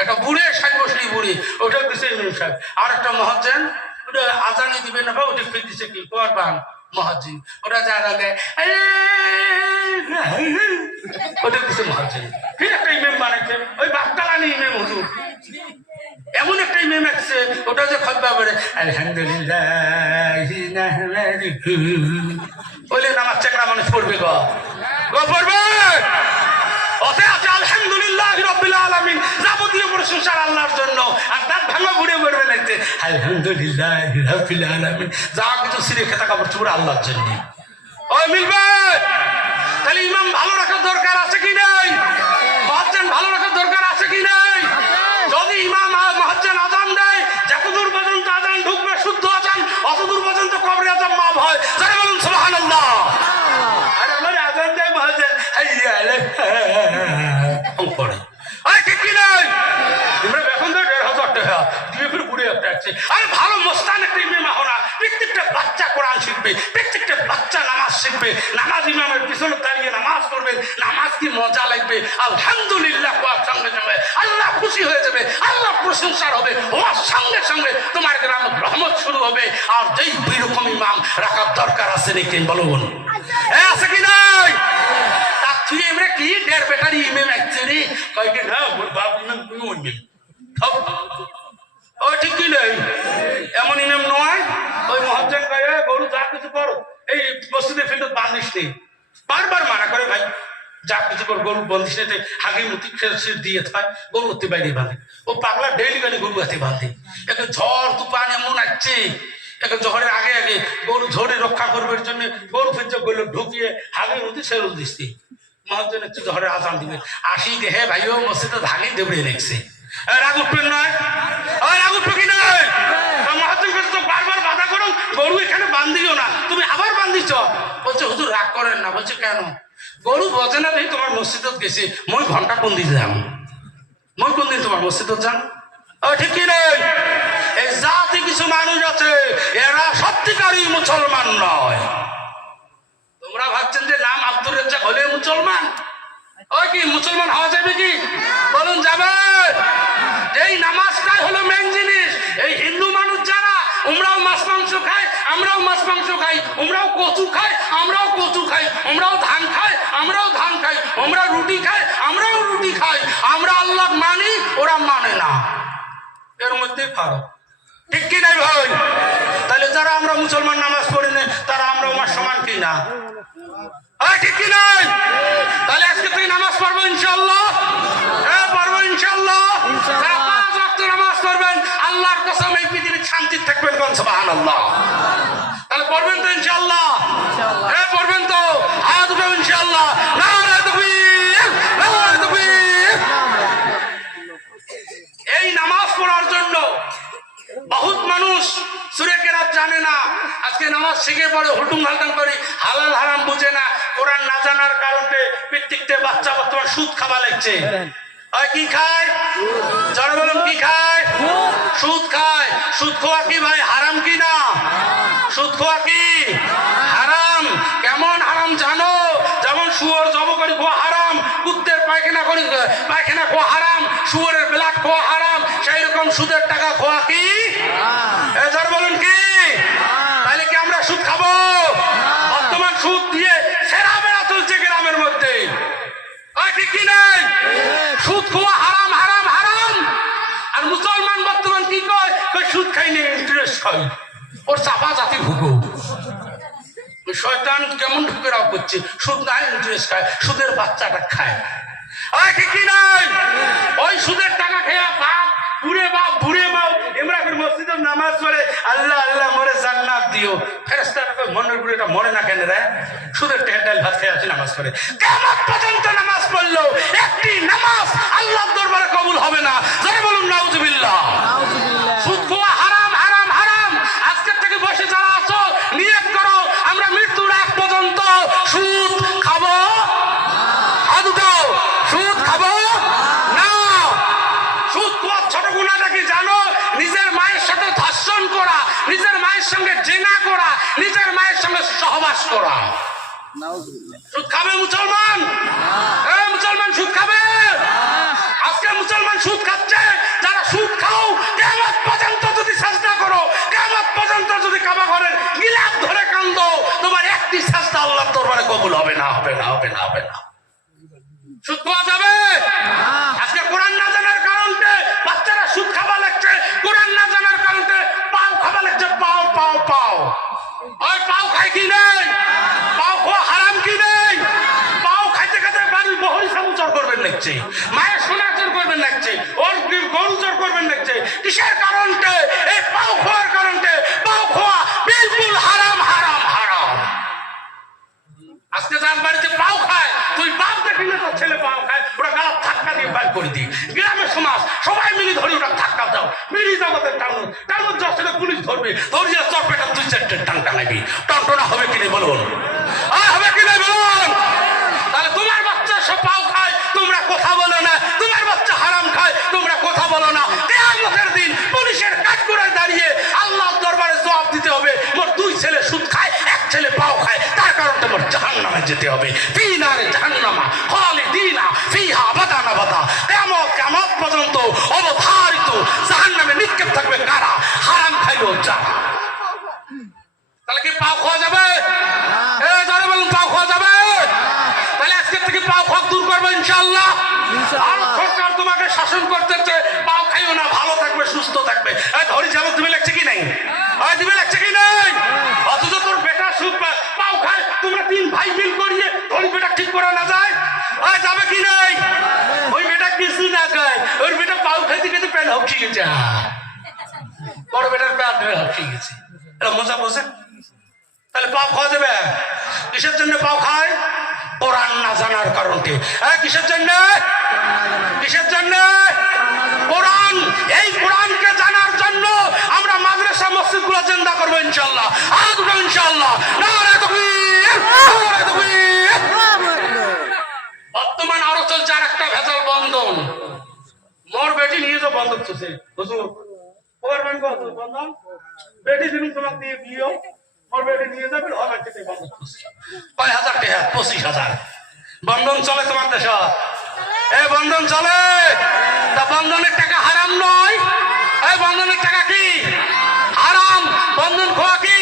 একটা বুড়ে 60 বছরই বুড়ি, ওটা দিচ্ছে ইমাম সাহেব। আর একটা মহাজ্জেম, ওটা আজানি দিবে না ভাই, ওটা ফির দিচ্ছে কি কোরবান মহাজ্জিন, ওটা যা লাগে ওটা দিচ্ছে মহাজ্জিন। ফির একটা ইমাম বানাইছে, ওই বাপতালানি ইমাম হুজুর। এমন একটা ইমাম আছে ওটা যে খতবা করে আলহামদুলিল্লাহ বলে নামাজ চেকরা মানুষ পড়বে গো পড়বে ওতে আছে আলহামদুলিল্লাহ রাব্বিল আলামিন যাবতীয় প্রশংসা আল্লাহর জন্য আর দাঁত ভাঙা ঘুরে পড়বে লাগতে আলহামদুলিল্লাহ রাব্বিল আলামিন যা কিছু সিরে খেতা কাপড় চোপড় আল্লাহর জন্য ওই মিলবে তাহলে ইমাম ভালো রাখার দরকার আছে কি নাই মুয়াজ্জিন ভালো রাখার দরকার আছে কি নাই যদি ইমাম মুয়াজ্জিন আযান দেয় যতদূর পর্যন্ত আযান ঢুকবে শুদ্ধ আযান অতদূর পর্যন্ত কবরে আযান মাফ হয় যারা বলুন সুবহানাল্লাহ আর আমার আযান দেয় মুয়াজ্জিন হাইয়া আলাইহি পড়ে আরে ঠিক কি নাই আমরা এখন তো ১৫০০ টাকা দিয়ে ফিরে ঘুরে আসছে আরে ভালো মোস্তান একটা ইমাম হওয়া প্রত্যেকটা বাচ্চা কোরআন শিখবে প্রত্যেকটা বাচ্চা নামাজ শিখবে নামাজ ইমামের পিছনে দাঁড়িয়ে নামাজ পড়বে নামাজ কি মজা লাগবে আলহামদুলিল্লাহ কোয়ার সঙ্গে সঙ্গে আল্লাহ খুশি হয়ে যাবে আল্লাহ প্রশংসার হবে ওর সঙ্গে সঙ্গে তোমার গ্রামে রহমত শুরু হবে আর যেই বিরকম ইমাম রাখার দরকার আছে নাকি বলুন আছে কি নাই তার তুই আমরা কি ডের বেটারি ইমাম একচুয়ালি কয়েকদিন না ওর বাপ ইমাম তুমি অন্য ও ঠিক কি নেই এমন ইমাম নয় ওই মুয়াজ্জিন কয় গরু যা কিছু করো এই মসজিদে ফিল্ড বাঁধিস নি বারবার মানা করে ভাই যা কিছু কর গরু বন্দিস নি হাগি মুতি খেয়ে দিয়ে থাক গরু অতি বাইরে বাঁধে ও পাগলা ডেইলি গানে গরু হাতে বাঁধে একে ঝড় তুফান এমন আসছে একে ঝড়ের আগে আগে গরু ঝড়ে রক্ষা করবার জন্য গরু ফেঞ্চে গরু ঢুকিয়ে হাগি মুতি সেরুল দিচ্ছি মুয়াজ্জিন একটু ঝড়ে আজান দিবে আসি দেহে ভাইও মসজিদে ধাগি দেবড়ে রেখেছে রাগ উঠবেন নয় রাগ উঠবে কি নয় মহাজন তো বারবার বাধা করো গরু এখানে বান্ধিও না তুমি আবার বান্ধিছ বলছে হুজুর রাগ করেন না বলছে কেন গরু বোঝে না নেই তোমার মসজিদত গেছে মই ঘন্টা কোন দিন যাম মই কোন দিন তোমার মসজিদত যান ঠিক কি নয় এই জাতি কিছু মানুষ আছে এরা সত্যিকারই মুসলমান নয় তোমরা ভাবছেন যে নাম আব্দুর রাজ্জাক হলে মুসলমান ওই কি মুসলমান হওয়া যাবে কি বলুন যাবে এই নামাজটাই হলো মেন জিনিস এই হিন্দু মানুষ যারা ওমরাও মাছ মাংস খায় আমরাও মাছ মাংস খাই ওমরাও কচু খায় আমরাও কচু খাই ওমরাও ধান খায় আমরাও ধান খাই ওমরা রুটি খায় আমরাও রুটি খাই আমরা আল্লাহ মানি ওরা মানে না এর মধ্যে ফারাক ঠিক কি নাই ভাই তাহলে যারা আমরা মুসলমান নামাজ পড়ি না তারা আমরা আমার সমান কি না ঠিক কি নাই তাহলে আজকে তুই নামাজ পড়বো ইনশাআল্লাহ পড়বো ইনশাআল্লাহ যারা ৫ ওয়াক্ত নামাজ পড়বেন আল্লাহর কসম এই পৃথিবীর শান্তি থাকবেন কোন সুবহানাল্লাহ তাহলে পড়বেন তো ইনশাআল্লাহ পড়বেন তো হাত উঠাও ইনশাআল্লাহ নারে তাকবীর নারে তাকবীর এই নামাজ পড়ার জন্য বহুত মানুষ সূরা কেরাত জানে না আজকে নামাজ শিখে পড়ে হুটুম হালকান করে হালাল হারাম বুঝে না কোরআন না জানার কারণে প্রত্যেকটা বাচ্চা বর্তমান সুদ খাওয়া লাগছে কি খায় যারা বলুন কি খায় সুদ খায় সুদ খাওয়া কি ভাই হারাম কি না সুদ খাওয়া কি হারাম কেমন হারাম জানো যেমন শুয়োর জব করে খাওয়া হারাম কুত্তের পায়খানা করে পায়খানা খাওয়া হারাম শুয়োরের ব্লাড খাওয়া হারাম সেই রকম সুদের টাকা খাওয়া কি যারা বলুন কি তাহলে কি আমরা সুদ খাবো বর্তমান সুদ দিয়ে সেরা বেড়া চলছে গ্রামের মধ্যে ঠিক কি নাই সুদ খাওয়া হারাম হারাম হারাম আর মুসলমান বর্তমান কি কয় সুদ খাইনি ইন্টারেস্ট খাই ওর চাপা জাতি ভুগো শয়তান কেমন ঢুকে রাও করছে সুদ নাই ইন্টারেস্ট খায় সুদের বাচ্চাটা খায় ঠিক কি নাই ওই সুদের টাকা খেয়ে বাপ বুড়ে বাপ ইমরানের মসজিদের নামাজ পড়ে আল্লাহ আল্লাহ মরে জান্নাত দিও ফেরেশতারা কই মনের বুড়ে এটা মরে না কেন রে সুদের টেন্ডাল ভাত খেয়ে আছে নামাজ পড়ে কিয়ামত পর্যন্ত নামাজ পড়লো একটি নামাজ আল্লাহর দরবারে কবুল হবে না যারা বলুন নাউজুবিল্লাহ সুদ খাওয়া হারাম হারাম হারাম আজকে থেকে বসে যারা আছো নিয়ত করো আমরা মৃত্যুর আগ পর্যন্ত সুদ খাবো হাত উঠাও সুদ খাবো না সুদ খাওয়া ছোট গুনাহটা কি জানো নিজের মায়ের সাথে ধর্ষণ করা নিজের মায়ের সঙ্গে জেনা করা নিজের মায়ের সঙ্গে সহবাস করা সুদ খাবে মুসলমান মুসলমান সুদ খাবে আজকে মুসলমান সুদ খাচ্ছে যারা সুদ খাও কিয়ামত পর্যন্ত যদি সাজদা করো কিয়ামত পর্যন্ত যদি কাবা ঘরের গিলাফ ধরে কান্দো তোমার একটি সাজদা আল্লাহর দরবারে কবুল হবে না হবে না হবে না হবে না সুদ খাওয়া যাবে আজকে কোরআন না জানার কারণে বাচ্চারা সুদ খাওয়া লাগছে নাকছে, মায়ের সোনা চোর করবেন নাকছে, ওর গরু চোর করবেন নাকছে। কিসের কারণে? এই পাও খোয়ার কারণে। পাও খোয়া বিলকুল হারাম হারাম হারাম। আজকে যার বাড়িতে পাও খায়, তুই বাপ দেখি না তোর ছেলে পাও খায়, ওরা গালা ধাক্কা দিয়ে বাইর করে দিই। গ্রামের সমাজ সবাই মিলে ধরে ওটা ধাক্কা দাও, মিলি জগতের টানুন টানুন, যার পুলিশ ধরবে, ধরিয়ে চর পেটা দুই চারটে টান টানাবি। টনটনা হবে কিনে বলুন, হবে কিনে বলুন। তাহলে তোমার বাচ্চা সব পাও খায়, তোমরা কথা বলো না। তোমার বাচ্চা হারাম খায়, তোমরা কথা বলো না। কিয়ামতের দিন পুলিশের কাঠগড়ায় দাঁড়িয়ে আল্লাহর দরবারে জবাব দিতে হবে, মোর দুই ছেলে সুদ খায়, এক ছেলে পাও খায়, তার কারণ তোমার জাহান্নামে যেতে হবে। ফিনারে জাহান্নামা খালিদিনা ফিহা আবাদান আবাদা। কিয়ামত পর্যন্ত অবধারিত জাহান্নামে নিক্ষেপ থাকবে কারা? হারাম খাইলো যারা। তাহলে কি পাও খাওয়া যাবে? যারা বলুন পাও খাওয়া যাবে। তাহলে আজকে থেকে পাও খাওয়া দূর করবে ইনশাআল্লাহ। সরকার তোমাকে শাসন করতেছে, পাও খাইও না, ভালো থাকবে, সুস্থ থাকবে। ধরি যাবো দিবে লাগছে কি নাই? দিবে লাগছে কি নাই? অথচ তোর বেটা সুদ পাও খায়, তোমরা তিন ভাই মিল করিয়ে ধরি বেটা ঠিক করা না যায়, যাবে কি নাই? ওই বেটা কিছু না খায়, ওই বেটা পাও খাইতে খাইতে প্যান্ট হকি গেছে, বড় বেটার প্যান্ট হকি গেছে। এটা মজা বোঝেন? তাহলে পাও খাওয়া যাবে? কিসের জন্য পাও খায়? কোরআন না জানার কারণে। কিসের জন্য? কিসের জন্য? কোরআন। এই কোরআনকে জানার জন্য আমরা মাদ্রাসা মসজিদ গুলো জিন্দা করবো ইনশাআল্লাহ। ইনশাআল্লাহ। নারে তাকবীর, নারে তাকবীর। বর্তমান আরো চলছে আর একটা ভেজাল বন্ধন। মোর বেটি নিয়ে যাও বন্ধক চলছে হুজুর, ওর বন্ধন বেটি দিন তোমাকে দিয়ে দিও, মোর বেটি নিয়ে যাবে, হবে খেতে বন্ধক চলছে। কয় হাজার টাকা? 25,000 বন্ধন চলে তোমার দেশ? এই বন্ধন চলে। তা বন্ধনের টাকা হারাম নয়? এই বন্ধনের টাকা কি হারাম? বন্ধন খোয়া কি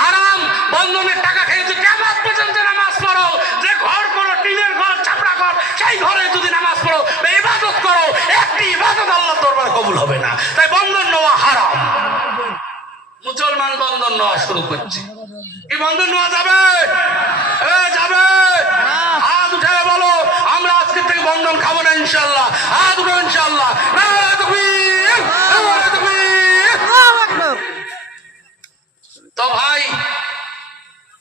হারাম? বন্ধনের টাকা খেয়ে যদি কিয়ামত পর্যন্ত নামাজ পড়ো, যে ঘর করো, টিনের ঘর, ছাপড়া ঘর, সেই ঘরে যদি নামাজ পড়ো, ইবাদত করো, একটি ইবাদত আল্লাহর দরবারে কবুল হবে না। তাই বন্ধন নেওয়া হারাম। মুসলমান বন্ধন নেওয়া শুরু করছে। কি বন্ধন নেওয়া যাবে? যাবে। হাত উঠে বলো, আমরা আজকে থেকে বন্ধন খাবো না ইনশাআল্লাহ। হাত উঠে ইনশাআল্লাহ। তো ভাই,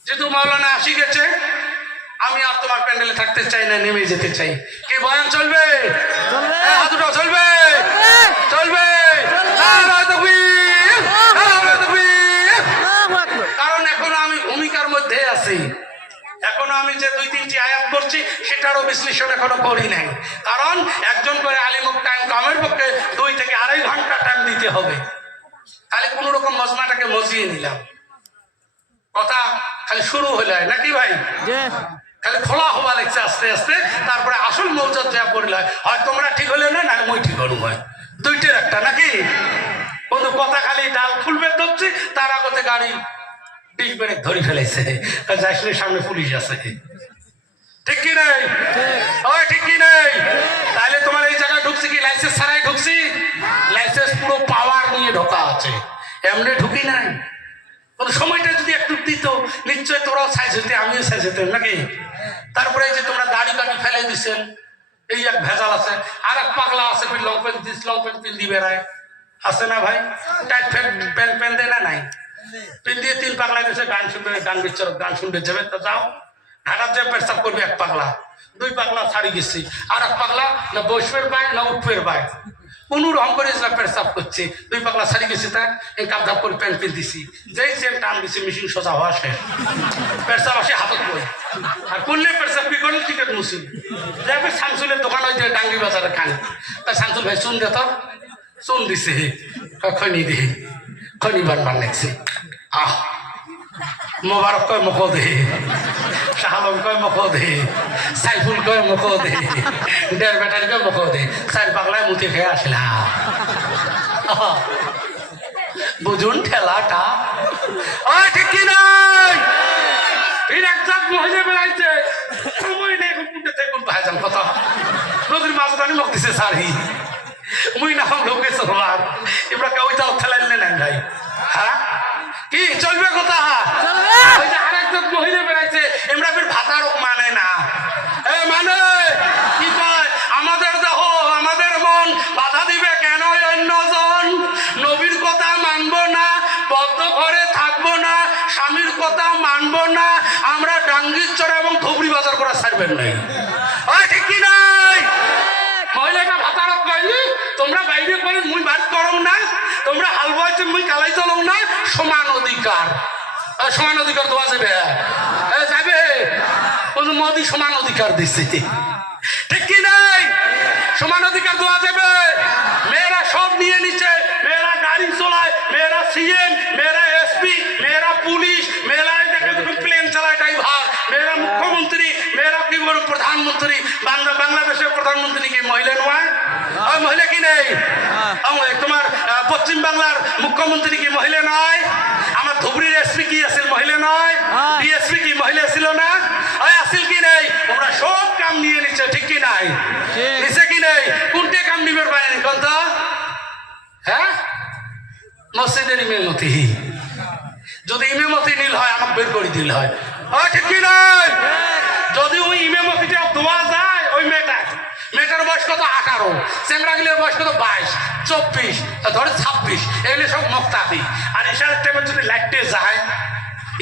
যেহেতু মাওলানা আসি গেছে, আমি আর তোমার প্যান্ডেলে থাকতে চাই না, নেমে যেতে চাই। কি বয়ান চলবে? হাত উঠাও, চলবে চলবে। কারণ এখনো আমি ভূমিকার মধ্যে আছি। এখনো আমি যে 2-3টি আয়াত পড়ছি সেটারও বিশ্লেষণ এখনো করি নাই। কারণ একজন করে আলিমুক টাইম কামের পক্ষে 2 থেকে 2.5 ঘন্টা টাইম দিতে হবে। খালি কোন রকম মজমাটাকে মজিয়ে নিলাম, কথা খালি শুরু হলে নাকি ভাই? খালি খোলা হওয়া লাগছে আস্তে আস্তে, তারপরে আসল মৌজত যা পড়লে হয় তোমরা ঠিক হলে না, না মই ঠিক হলু হয়, দুইটার একটা নাকি? কিন্তু কথা খালি ডাল খুলবে ধরছি, তার আগতে গাড়ি ডিশ ব্রেক ধরে ফেলেছে, আসলে সামনে পুলিশ আছে। ঠিক কি নাই? ওই ঠিক কি নাই? তাহলে তোমার এই জায়গায় ঢুকছি কি লাইসেন্স ছাড়াই ঢুকছি? লাইসেন্স পুরো পাওয়ার নিয়ে ঢোকা আছে, এমনি ঢুকি নাই। সময়টা যদি একটু দিত নিশ্চয় তোরাও সাইজ হইতে, আমিও সাইজ হইতাম নাকি? তারপরে এই যে তোমরা দাড়ি কাটি ফেলে দিচ্ছেন, এই এক ভেজাল আছে। আর এক পাগলা আছে, লং প্যান্ট দিস, লং প্যান্ট পিন্দি বেড়ায়, আছে না ভাই? টাইট প্যান্ট প্যান্ট দেয় না? নাই পিন দিয়ে 3 পাগলা দিচ্ছে, গান শুনবে, গান বিচ্ছর গান শুনবে যাবে। তো যাও, ঢাকার যে পেশাব করবে এক পাগলা, 2 পাগলা ছাড়ি গেছি, আর এক পাগলা না বসবের বাই না উঠবের বাই, কোন রকম করে পেশাব করছে। 2 পাগলা ছাড়ি গেছি, তাই এই কাপ ধাপ করে প্যান্ট পিন দিছি, যেই চেন টান দিছি, মেশিন সোজা হওয়া শেষ, পেশাব আসে হাতত বই। আর করলে পেশাব কি করলে টিকিট মুসিল যাবে। শামসুলের দোকান হয়েছে ডাঙ্গি বাজারে খান, তা শামসুল ভাই চুন দে, তোর চুন দিছে, খনি দে, খনি বান লাগছে। আহ মোবারক কয় মুখ দে, শাহালম কয় মুখ দে, সাইফুল কয় মুখ দে, 1.5 ব্যাটারি কয় মুখ দে, 4 পাগলায় মুতে খেয়ে আসলাম। বুঝুন ঠেলাটা? ঠিক কি নাই? একজাক মহিলা বেড়াইছে, সময় নেই এখন পুঁতে থেকে কোন ভাইজান কথা নদীর মাছ পানি মুখ দিছে সারি, মুই না লোকে সবার এবার ওই তাও ঠেলাইলে নাই ভাই। হ্যাঁ কি চলবে কথা? ওই যে আরেকজন মহিলা বেড়াইছে, এমরা ফের ভাতার মানে না, মানে কি কয় আমার কথা মানবো না আমরা। ডাঙ্গির চড়া এবং ধুবড়ি বাজার করা ছাড়বেন নাই। ওই ঠিক কি নাই? মহিলাটা ভাতারত গাইলি তোমরা বাইরে করে মুই বাদ করম না, তোমরা হাল বইতে মুই কালাই চলং না। সমান অধিকার, সমান অধিকার দেওয়া যাবে? যাবে? কোন মোদি সমান অধিকার দিচ্ছে, ঠিক কি নাই? সমান অধিকার দেওয়া যাবে? মেয়েরা সব নিয়ে নিচ্ছে, মেয়েরা গাড়ি চালায়, মেয়েরা সিএম, মেয়েরা এসপি, মেয়েরা পুলিশ, মেয়েরা প্লেন চালায় ড্রাইভার, মেয়েরা মুখ্যমন্ত্রী, মেয়েরা কি বড় প্রধানমন্ত্রী। বাংলাদেশের প্রধানমন্ত্রী কি মহিলা নয়? ওই মহিলা কি নেই? তোমার পশ্চিম বাংলার মুখ্যমন্ত্রী কি মহিলা নয়? আমার ধুবড়ির এসপি কি আসিল মহিলা নয়? ডিএসপি কি মহিলা ছিল না? ওই আসিল কি নেই? তোমরা সব কাম নিয়ে নিচ্ছে, ঠিক কি নাই? নিচে কি নেই? কোনটে কাম নিবে পারেনি কোন তো? হ্যাঁ, মসজিদের ইমামতি। যদি ইমামতি নীল হয় আমাকে বের করে দিল হয়, ঠিক কি নয়? যদি ওই ইমামতিটা দোয়া যায় ওই মেয়েটার বয়স কত 18, চেংড়াগুলোর বয়স কত 22, 24, ধরে 26, এগুলো সব মুক্তাদি। আর ইশারের টাইমে যদি লাইটে যায়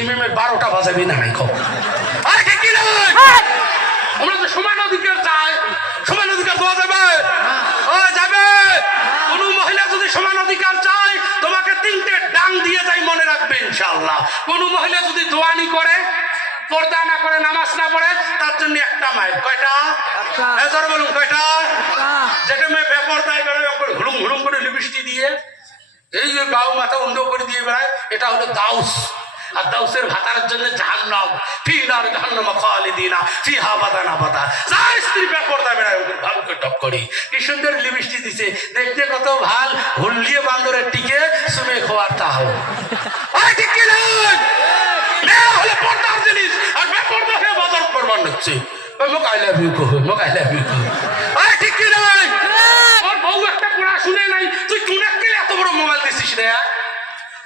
ইমামের 12টা বাজাবি না নাই খবর, ঠিক কি নয়? আমরা তো সমান অধিকার চাই, সমান অধিকার দেওয়া যাবে? যাবে। কোন মহিলা যদি সমান অধিকার চায় তোমাকে 3টে ডাং দিয়ে যায়, মনে রাখবে ইনশাআল্লাহ। কোন মহিলা যদি দোয়ানি করে, পর্দা না করে, নামাজ না পড়ে, তার জন্য একটা মাইল। কয়টা? বলুন কয়টা? যেটা মেয়ে বেপরদায় বেড়ায় হুড়ুম হুড়ুম করে লিপস্টিক দিয়ে এই যে গাও মাথা অন্ধ করে দিয়ে বেড়ায়, এটা হলো দাউস। আর দাউসের ভাতার জন্য জাহান্নাম, ফিনার জাহান্নাম খালিদিনা ফিহা বাদানা বাদা। যার স্ত্রী বেপরদা বেড়ায় ওদের ভালো করে টপ করি। কি সুন্দর লিপস্টিক দিছে, দেখতে কত ভাল, হুল্লিয়ে বান্দরের টিকে শুনে খোয়ার তাহ। ঠিক কি নয়? মেয়ে হলে পর্দার জিনিস, আর বেপরদা হয়ে বাজার করবার হচ্ছে। মোক আই লাভ ইউ কহ, মোক আই লাভ ইউ কহ, ঠিক কি নয়? ওর বউ একটা পড়া শুনে নাই, তুই কোনাকে এত বড় মোবাইল দিছিস রে?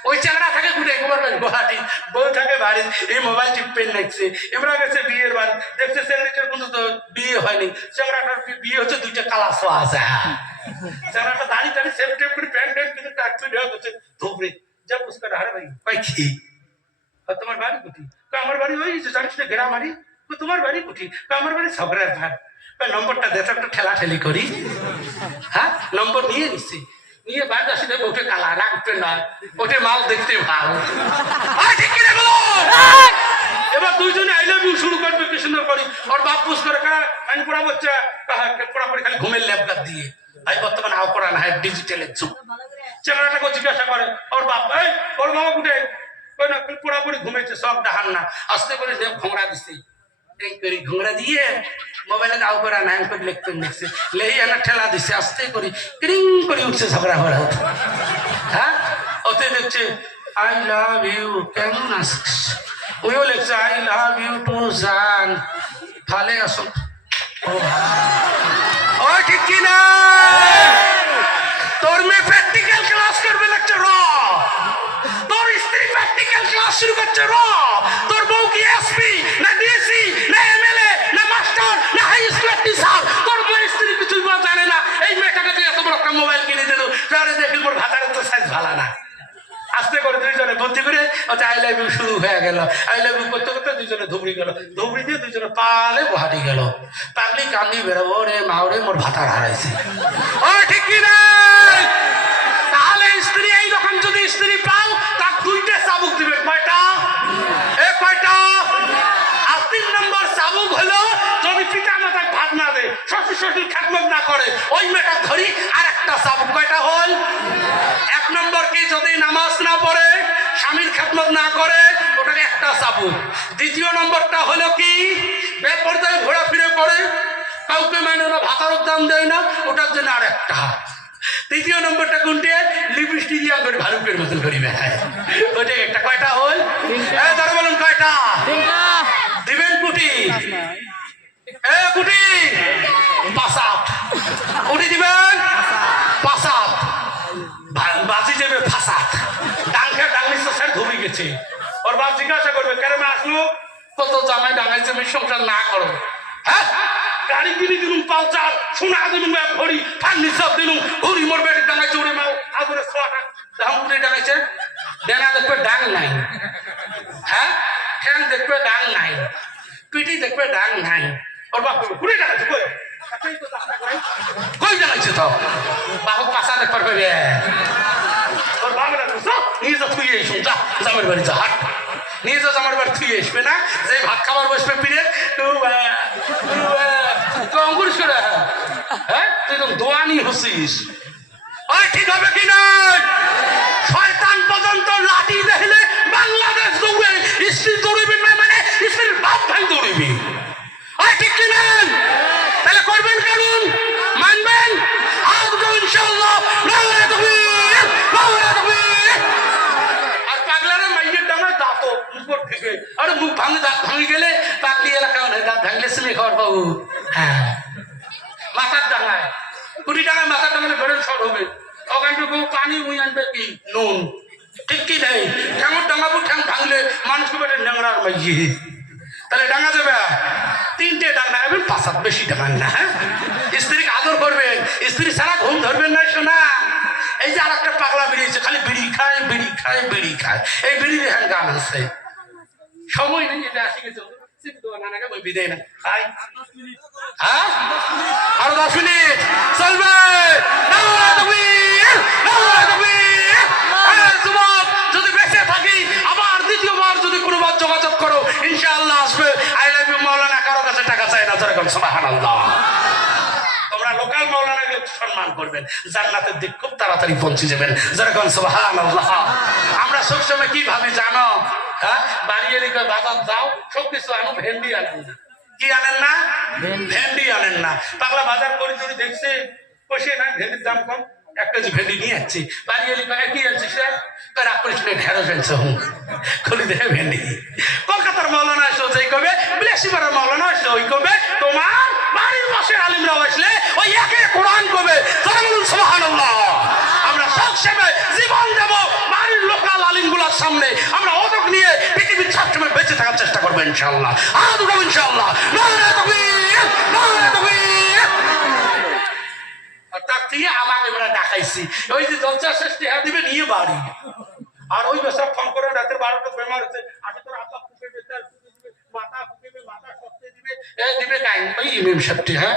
ওই চ্যাংড়া থাকে ঘুরে একবার গুয়াহাটি, বউ থাকে বাড়ি, এই মোবাইল টিপেন দেখছে। এবার গেছে বিয়ের বাড়ি, দেখছে চ্যাংড়াটার কিন্তু তো বিয়ে হয়নি, চ্যাংড়াটার বিয়ে হচ্ছে 2টা কালা সোয়া আছে। চ্যাংড়াটা দাঁড়ি দাঁড়ি সেফ টেপ করে প্যান্ট প্যান্ট কিন্তু টাকটু দেওয়া করছে ধুবড়ে। যা পুষ্কার হারে ভাই ভাই কি তোমার বাড়ি কুটি? আমার বাড়ি ওই জানিস না ঘেরা মারি। তোমার বাড়ি কুটি? আমার বাড়ি ঝগড়ার ভার। নম্বরটা দেখো একটু ঠেলা ঠেলি করি। হ্যাঁ, নম্বর নিয়ে নিচ্ছি, নিয়ে বাড়ি আসি দেবো, ওঠে কালা রাখবে না, ওঠে মাল দেখতে ভালো। এবার দুইজনে আই লাভ ইউ শুরু করবে কি সুন্দর করি। ওর বাপ বুঝ করে আমি পড়া বাচ্চা পড়াপড়ি খালি ঘুমের ল্যাপটপ দিয়ে। আমি বর্তমানে আও করা না, ডিজিটালের যুগ। ছেলেটাকে জিজ্ঞাসা করে ওর বাপ, এই ওর বাবা কুটে? পুরাপুরি ঘুমেছে, সব ডাহান না। আস্তে করে দেব ঘোংরা দিচ্ছে, ঘোংরা দিয়ে মোবাইলে দাও করে নাম করে লিখতে লিখছে, লেহি আনা ঠেলা দিচ্ছে, আস্তে করে ক্রিং করে উঠছে ঝগড়া করা। হ্যাঁ, ওতে দেখছে আই লাভ ইউ, কেমন আছিস? ওইও লিখছে আই লাভ ইউ টু জান, ভালো আসো। ও ঠিক কি না? তোর মেয়ে প্র্যাকটিক্যাল ক্লাস করবে লেকচার র, তোর স্ত্রী প্র্যাকটিক্যাল ক্লাস শুরু করছে র, তোর বউ কি এসপি না ডিসি না এমএলএ না মাস্টার না হাই স্কুলের টিচার, তোর বউ স্ত্রী কিছুই জানে না। এই মেয়েটাকে তুই এত বড় একটা মোবাইল কিনে দিল, তাহলে দেখি মোর ভাতারের তো সাইজ ভালো না। আস্তে করে দুইজনে বুদ্ধি করে আই লাভ ইউ শুরু হয়ে গেল। আই লাভ ইউ করতে করতে দুইজনে ধুবড়ি গেল, ধুবড়ি দিয়ে দুইজনে পালে গুয়াহাটি গেল। পাগলি কান্দি বেরোবো, রে মাওরে মোর ভাতার হারাইছে। ও ঠিক কি না? তাহলে স্ত্রী এইরকম যদি স্ত্রী পাও, তার 2টে চাবুক দিবে। কয়টা? কয়টা? আর 3 নম্বর চাবুক হলো যদি পিতা মাতার ভাত না দেয়, শ্বশুর শ্বশুর খেদমত না করে, ওই মেয়েটা ধরি আর একটা চাবুক। কয়টা হল? 1 নম্বর কি যদি নামাজ না পড়ে, স্বামীর খেদমত না করে, ওটাকে একটা চাবুক। 2য় নম্বরটা হলো কি বেপরদায় ঘোরাফিরে করে, কাউকে মানে না, ভাতারও দাম দেয় না, ওটার জন্য আর একটা। 3য় নম্বরটা কোনটে? লিপস্টিক দিয়ে করে ভালুকের মতন করি বেড়ায়, ওইটা একটা। কয়টা হল? তারা বলুন কয়টা দিবেন? কুটি কুটি 5 কুটি দিবেন, 5 বাজি যাবে ফাঁসাত। ডাঙ্গা ডাঙ্গি স্যার ধরে গেছে। ওর বাপ জিজ্ঞাসা করবে কেন আসলো? কত জামাই ডাঙাইছে, আমি সংসার না করো। হ্যাঁ, গাড়ি কিনে দিলুম পালচার, সোনা দিলুম এক ভরি, ফার্নিচার দিলুম, ঘুরি মোর বেড়ে ডাঙাইছে, ওরে মাও আগুনে 100 টাকা দাম করে ডাঙাইছে। ডেনা দেখবে ডাং নাই। হ্যাঁ, ঠ্যাং দেখবে ডাং নাই, পিঠি দেখবে ডাং নাই। ওর বাপ ঘুরে ডাকাচ্ছে কই কই জানাইছে তো বাবু কাঁচা দেখবার পাবে। ওর বাবা নিজে থুই এসো, যা জামের বাড়ি যা, হাট নিজে জামার বাড়ি থুই আসবে না, যে ভাত খাবার বসবে পিড়ে অঙ্কুরিস করে। হ্যাঁ তুই তো দোয়ানি হসিস, ওই ঠিক হবে কি না? শয়তান পর্যন্ত লাঠি দেখলে বাংলাদেশ দৌড়ে, স্ত্রী দৌড়িবি না মানে স্ত্রীর বাপ ভাই দৌড়িবি। ওই ঠিক কি না? তাহলে করবেন কানুন, মানবেন ইনশাআল্লাহ। আর পাগলারা মাইয়ের ডাঙায় দাঁত উপর থেকে, আরে মুখ ভাঙে, দাঁত ভাঙে গেলে পাগলি এলাকা দাঁত ভাঙলে সিনে খাওয়ার পাবো। হ্যাঁ মাথার ডাঙায়, কুড়ি ডাঙায় মাথার ডাঙায় বেরোন শর্ট হবে, ওখানটুকু পানি উই আনবে কি নুন, ঠিক কি নেই? ঠ্যাঙর ডাঙাবো, ঠ্যাং ভাঙলে মানুষকে বেটে ন্যাংরার মাইয়ে। তাহলে ডাঙা যাবে তিনটে ডাঙা যাবেন, পাঁচ বেশি ডাঙান না। হ্যাঁ স্ত্রীকে আদর করবেন, স্ত্রী সারা ঘুম ধরবেন না শোনা। এই যে আর একটা পাগলা বেরিয়েছে, খালি বিড়ি খায় বিড়ি খায় বিড়ি খায়, এই বিড়ি দেখেন গান আছে, সময় নেই এটা আসি গেছে নানাকে বই বিদেয় না খাই। হ্যাঁ আরো 10 মিনিট চলবে। যদি বেঁচে থাকি আবার দ্বিতীয়বার যদি কোনোবার যোগাযোগ করো ইনশাআল্লাহ আসবে। আই লাভ ইউ মাওলানা, কারো কাছে টাকা চাই না, যেরকম সুবহানাল্লাহ। তোমরা লোকাল মাওলানাকে সম্মান করবেন, জান্নাতের দিক খুব তাড়াতাড়ি পৌঁছে যাবেন, যেরকম সুবহানাল্লাহ। আমরা সবসময় কি ভাবি জানো? হ্যাঁ বাড়ি এলে বাজার যাও সবকিছু আনো, ভেন্ডি আনেন না। কি আনেন না? ভেন্ডি আনেন না। পাগলা বাজার করে যদি দেখছে বসে না, ভেন্ডির দাম কম, 1 কেজি ভেন্ডি নিয়ে যাচ্ছি। বাড়ি এলি কি আনছিস? রাগ করিস না, ঢেঁড়স আনছে। খুলি দেখে ভেন্ডি। কলকাতার মাওলানা আসলো যেই কবে, বিলেসিপাড়ার মাওলানা আসলো ওই কবে, তোমার বাড়ির পাশের আলিমরাও আসলে ওই একে কোরআন কবে। সুবহানাল্লাহ। আমরা সবসময় জীবন দেব বাড়ির লোকাল আলিমগুলোর সামনে, আমরা ওদক নিয়ে পৃথিবীর সবসময় বেঁচে থাকার চেষ্টা করবো ইনশাআল্লাহ। আর দুটো ইনশাআল্লাহ। তার থেকে আমাকে এবার দেখাইছি, ওই যে 50 টাকা দিবে নিয়ে বাড়ি, আর ওই সব ফোন করে রাতের 12টা বেমার হচ্ছে, আগে তোর হাত ফুকেবে, মাথা ফুকেবে, মাথা সবচেয়ে দিবে, এ দিবে কাই ওই ইমাম সাহেবটি। হ্যাঁ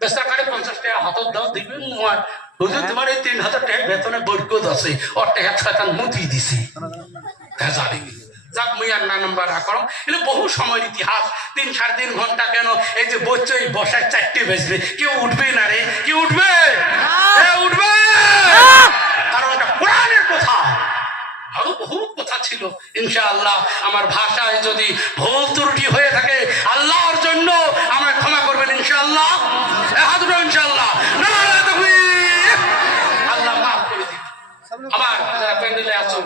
বেসা কাটে 50 টাকা হাতত দাও দিবে। হুজুর তোমার এই 3000 টাকা বেতনে বরকত আছে, ওর টাকা শয়তান মুতি দিছি। জানি যাক মুই আর না নাম্বার রাখলাম। এগুলো বহু সময়ের ইতিহাস। 3-3.5 ঘন্টা কেন এই যে বসছে, ওই বসায় 4টে বেজবে, কেউ উঠবে না রে, কেউ উঠবে? উঠবে, কারণ এটা কোরআনের কথা। আরো বহু কথা ছিল ইনশাআল্লাহ। আমার ভাষায় যদি ভুল ত্রুটি হয়ে থাকে আল্লাহর জন্য আমায় ক্ষমা করবেন ইনশাআল্লাহ। ইনশাআল্লাহ আল্লাহ মাফ করে দিন। আমার যারা প্যান্ডেলে আছো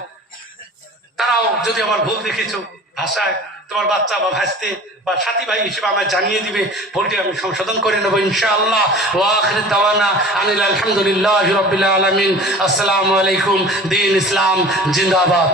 তারাও যদি আমার ভুল দেখেছো ভাষায়, তোমার বাচ্চা বা ভাইস্তে বা সাথী ভাই হিসেবে আমায় জানিয়ে দিবে, ভুলটি আমি সংশোধন করে নেবো ইনশাআল্লাহ। ওয়া আখিরু দাওয়ানা আনিল আলহামদুলিল্লাহি রাব্বিল আলামিন। আসসালামু আলাইকুম। দ্বীন ইসলাম জিন্দাবাদ।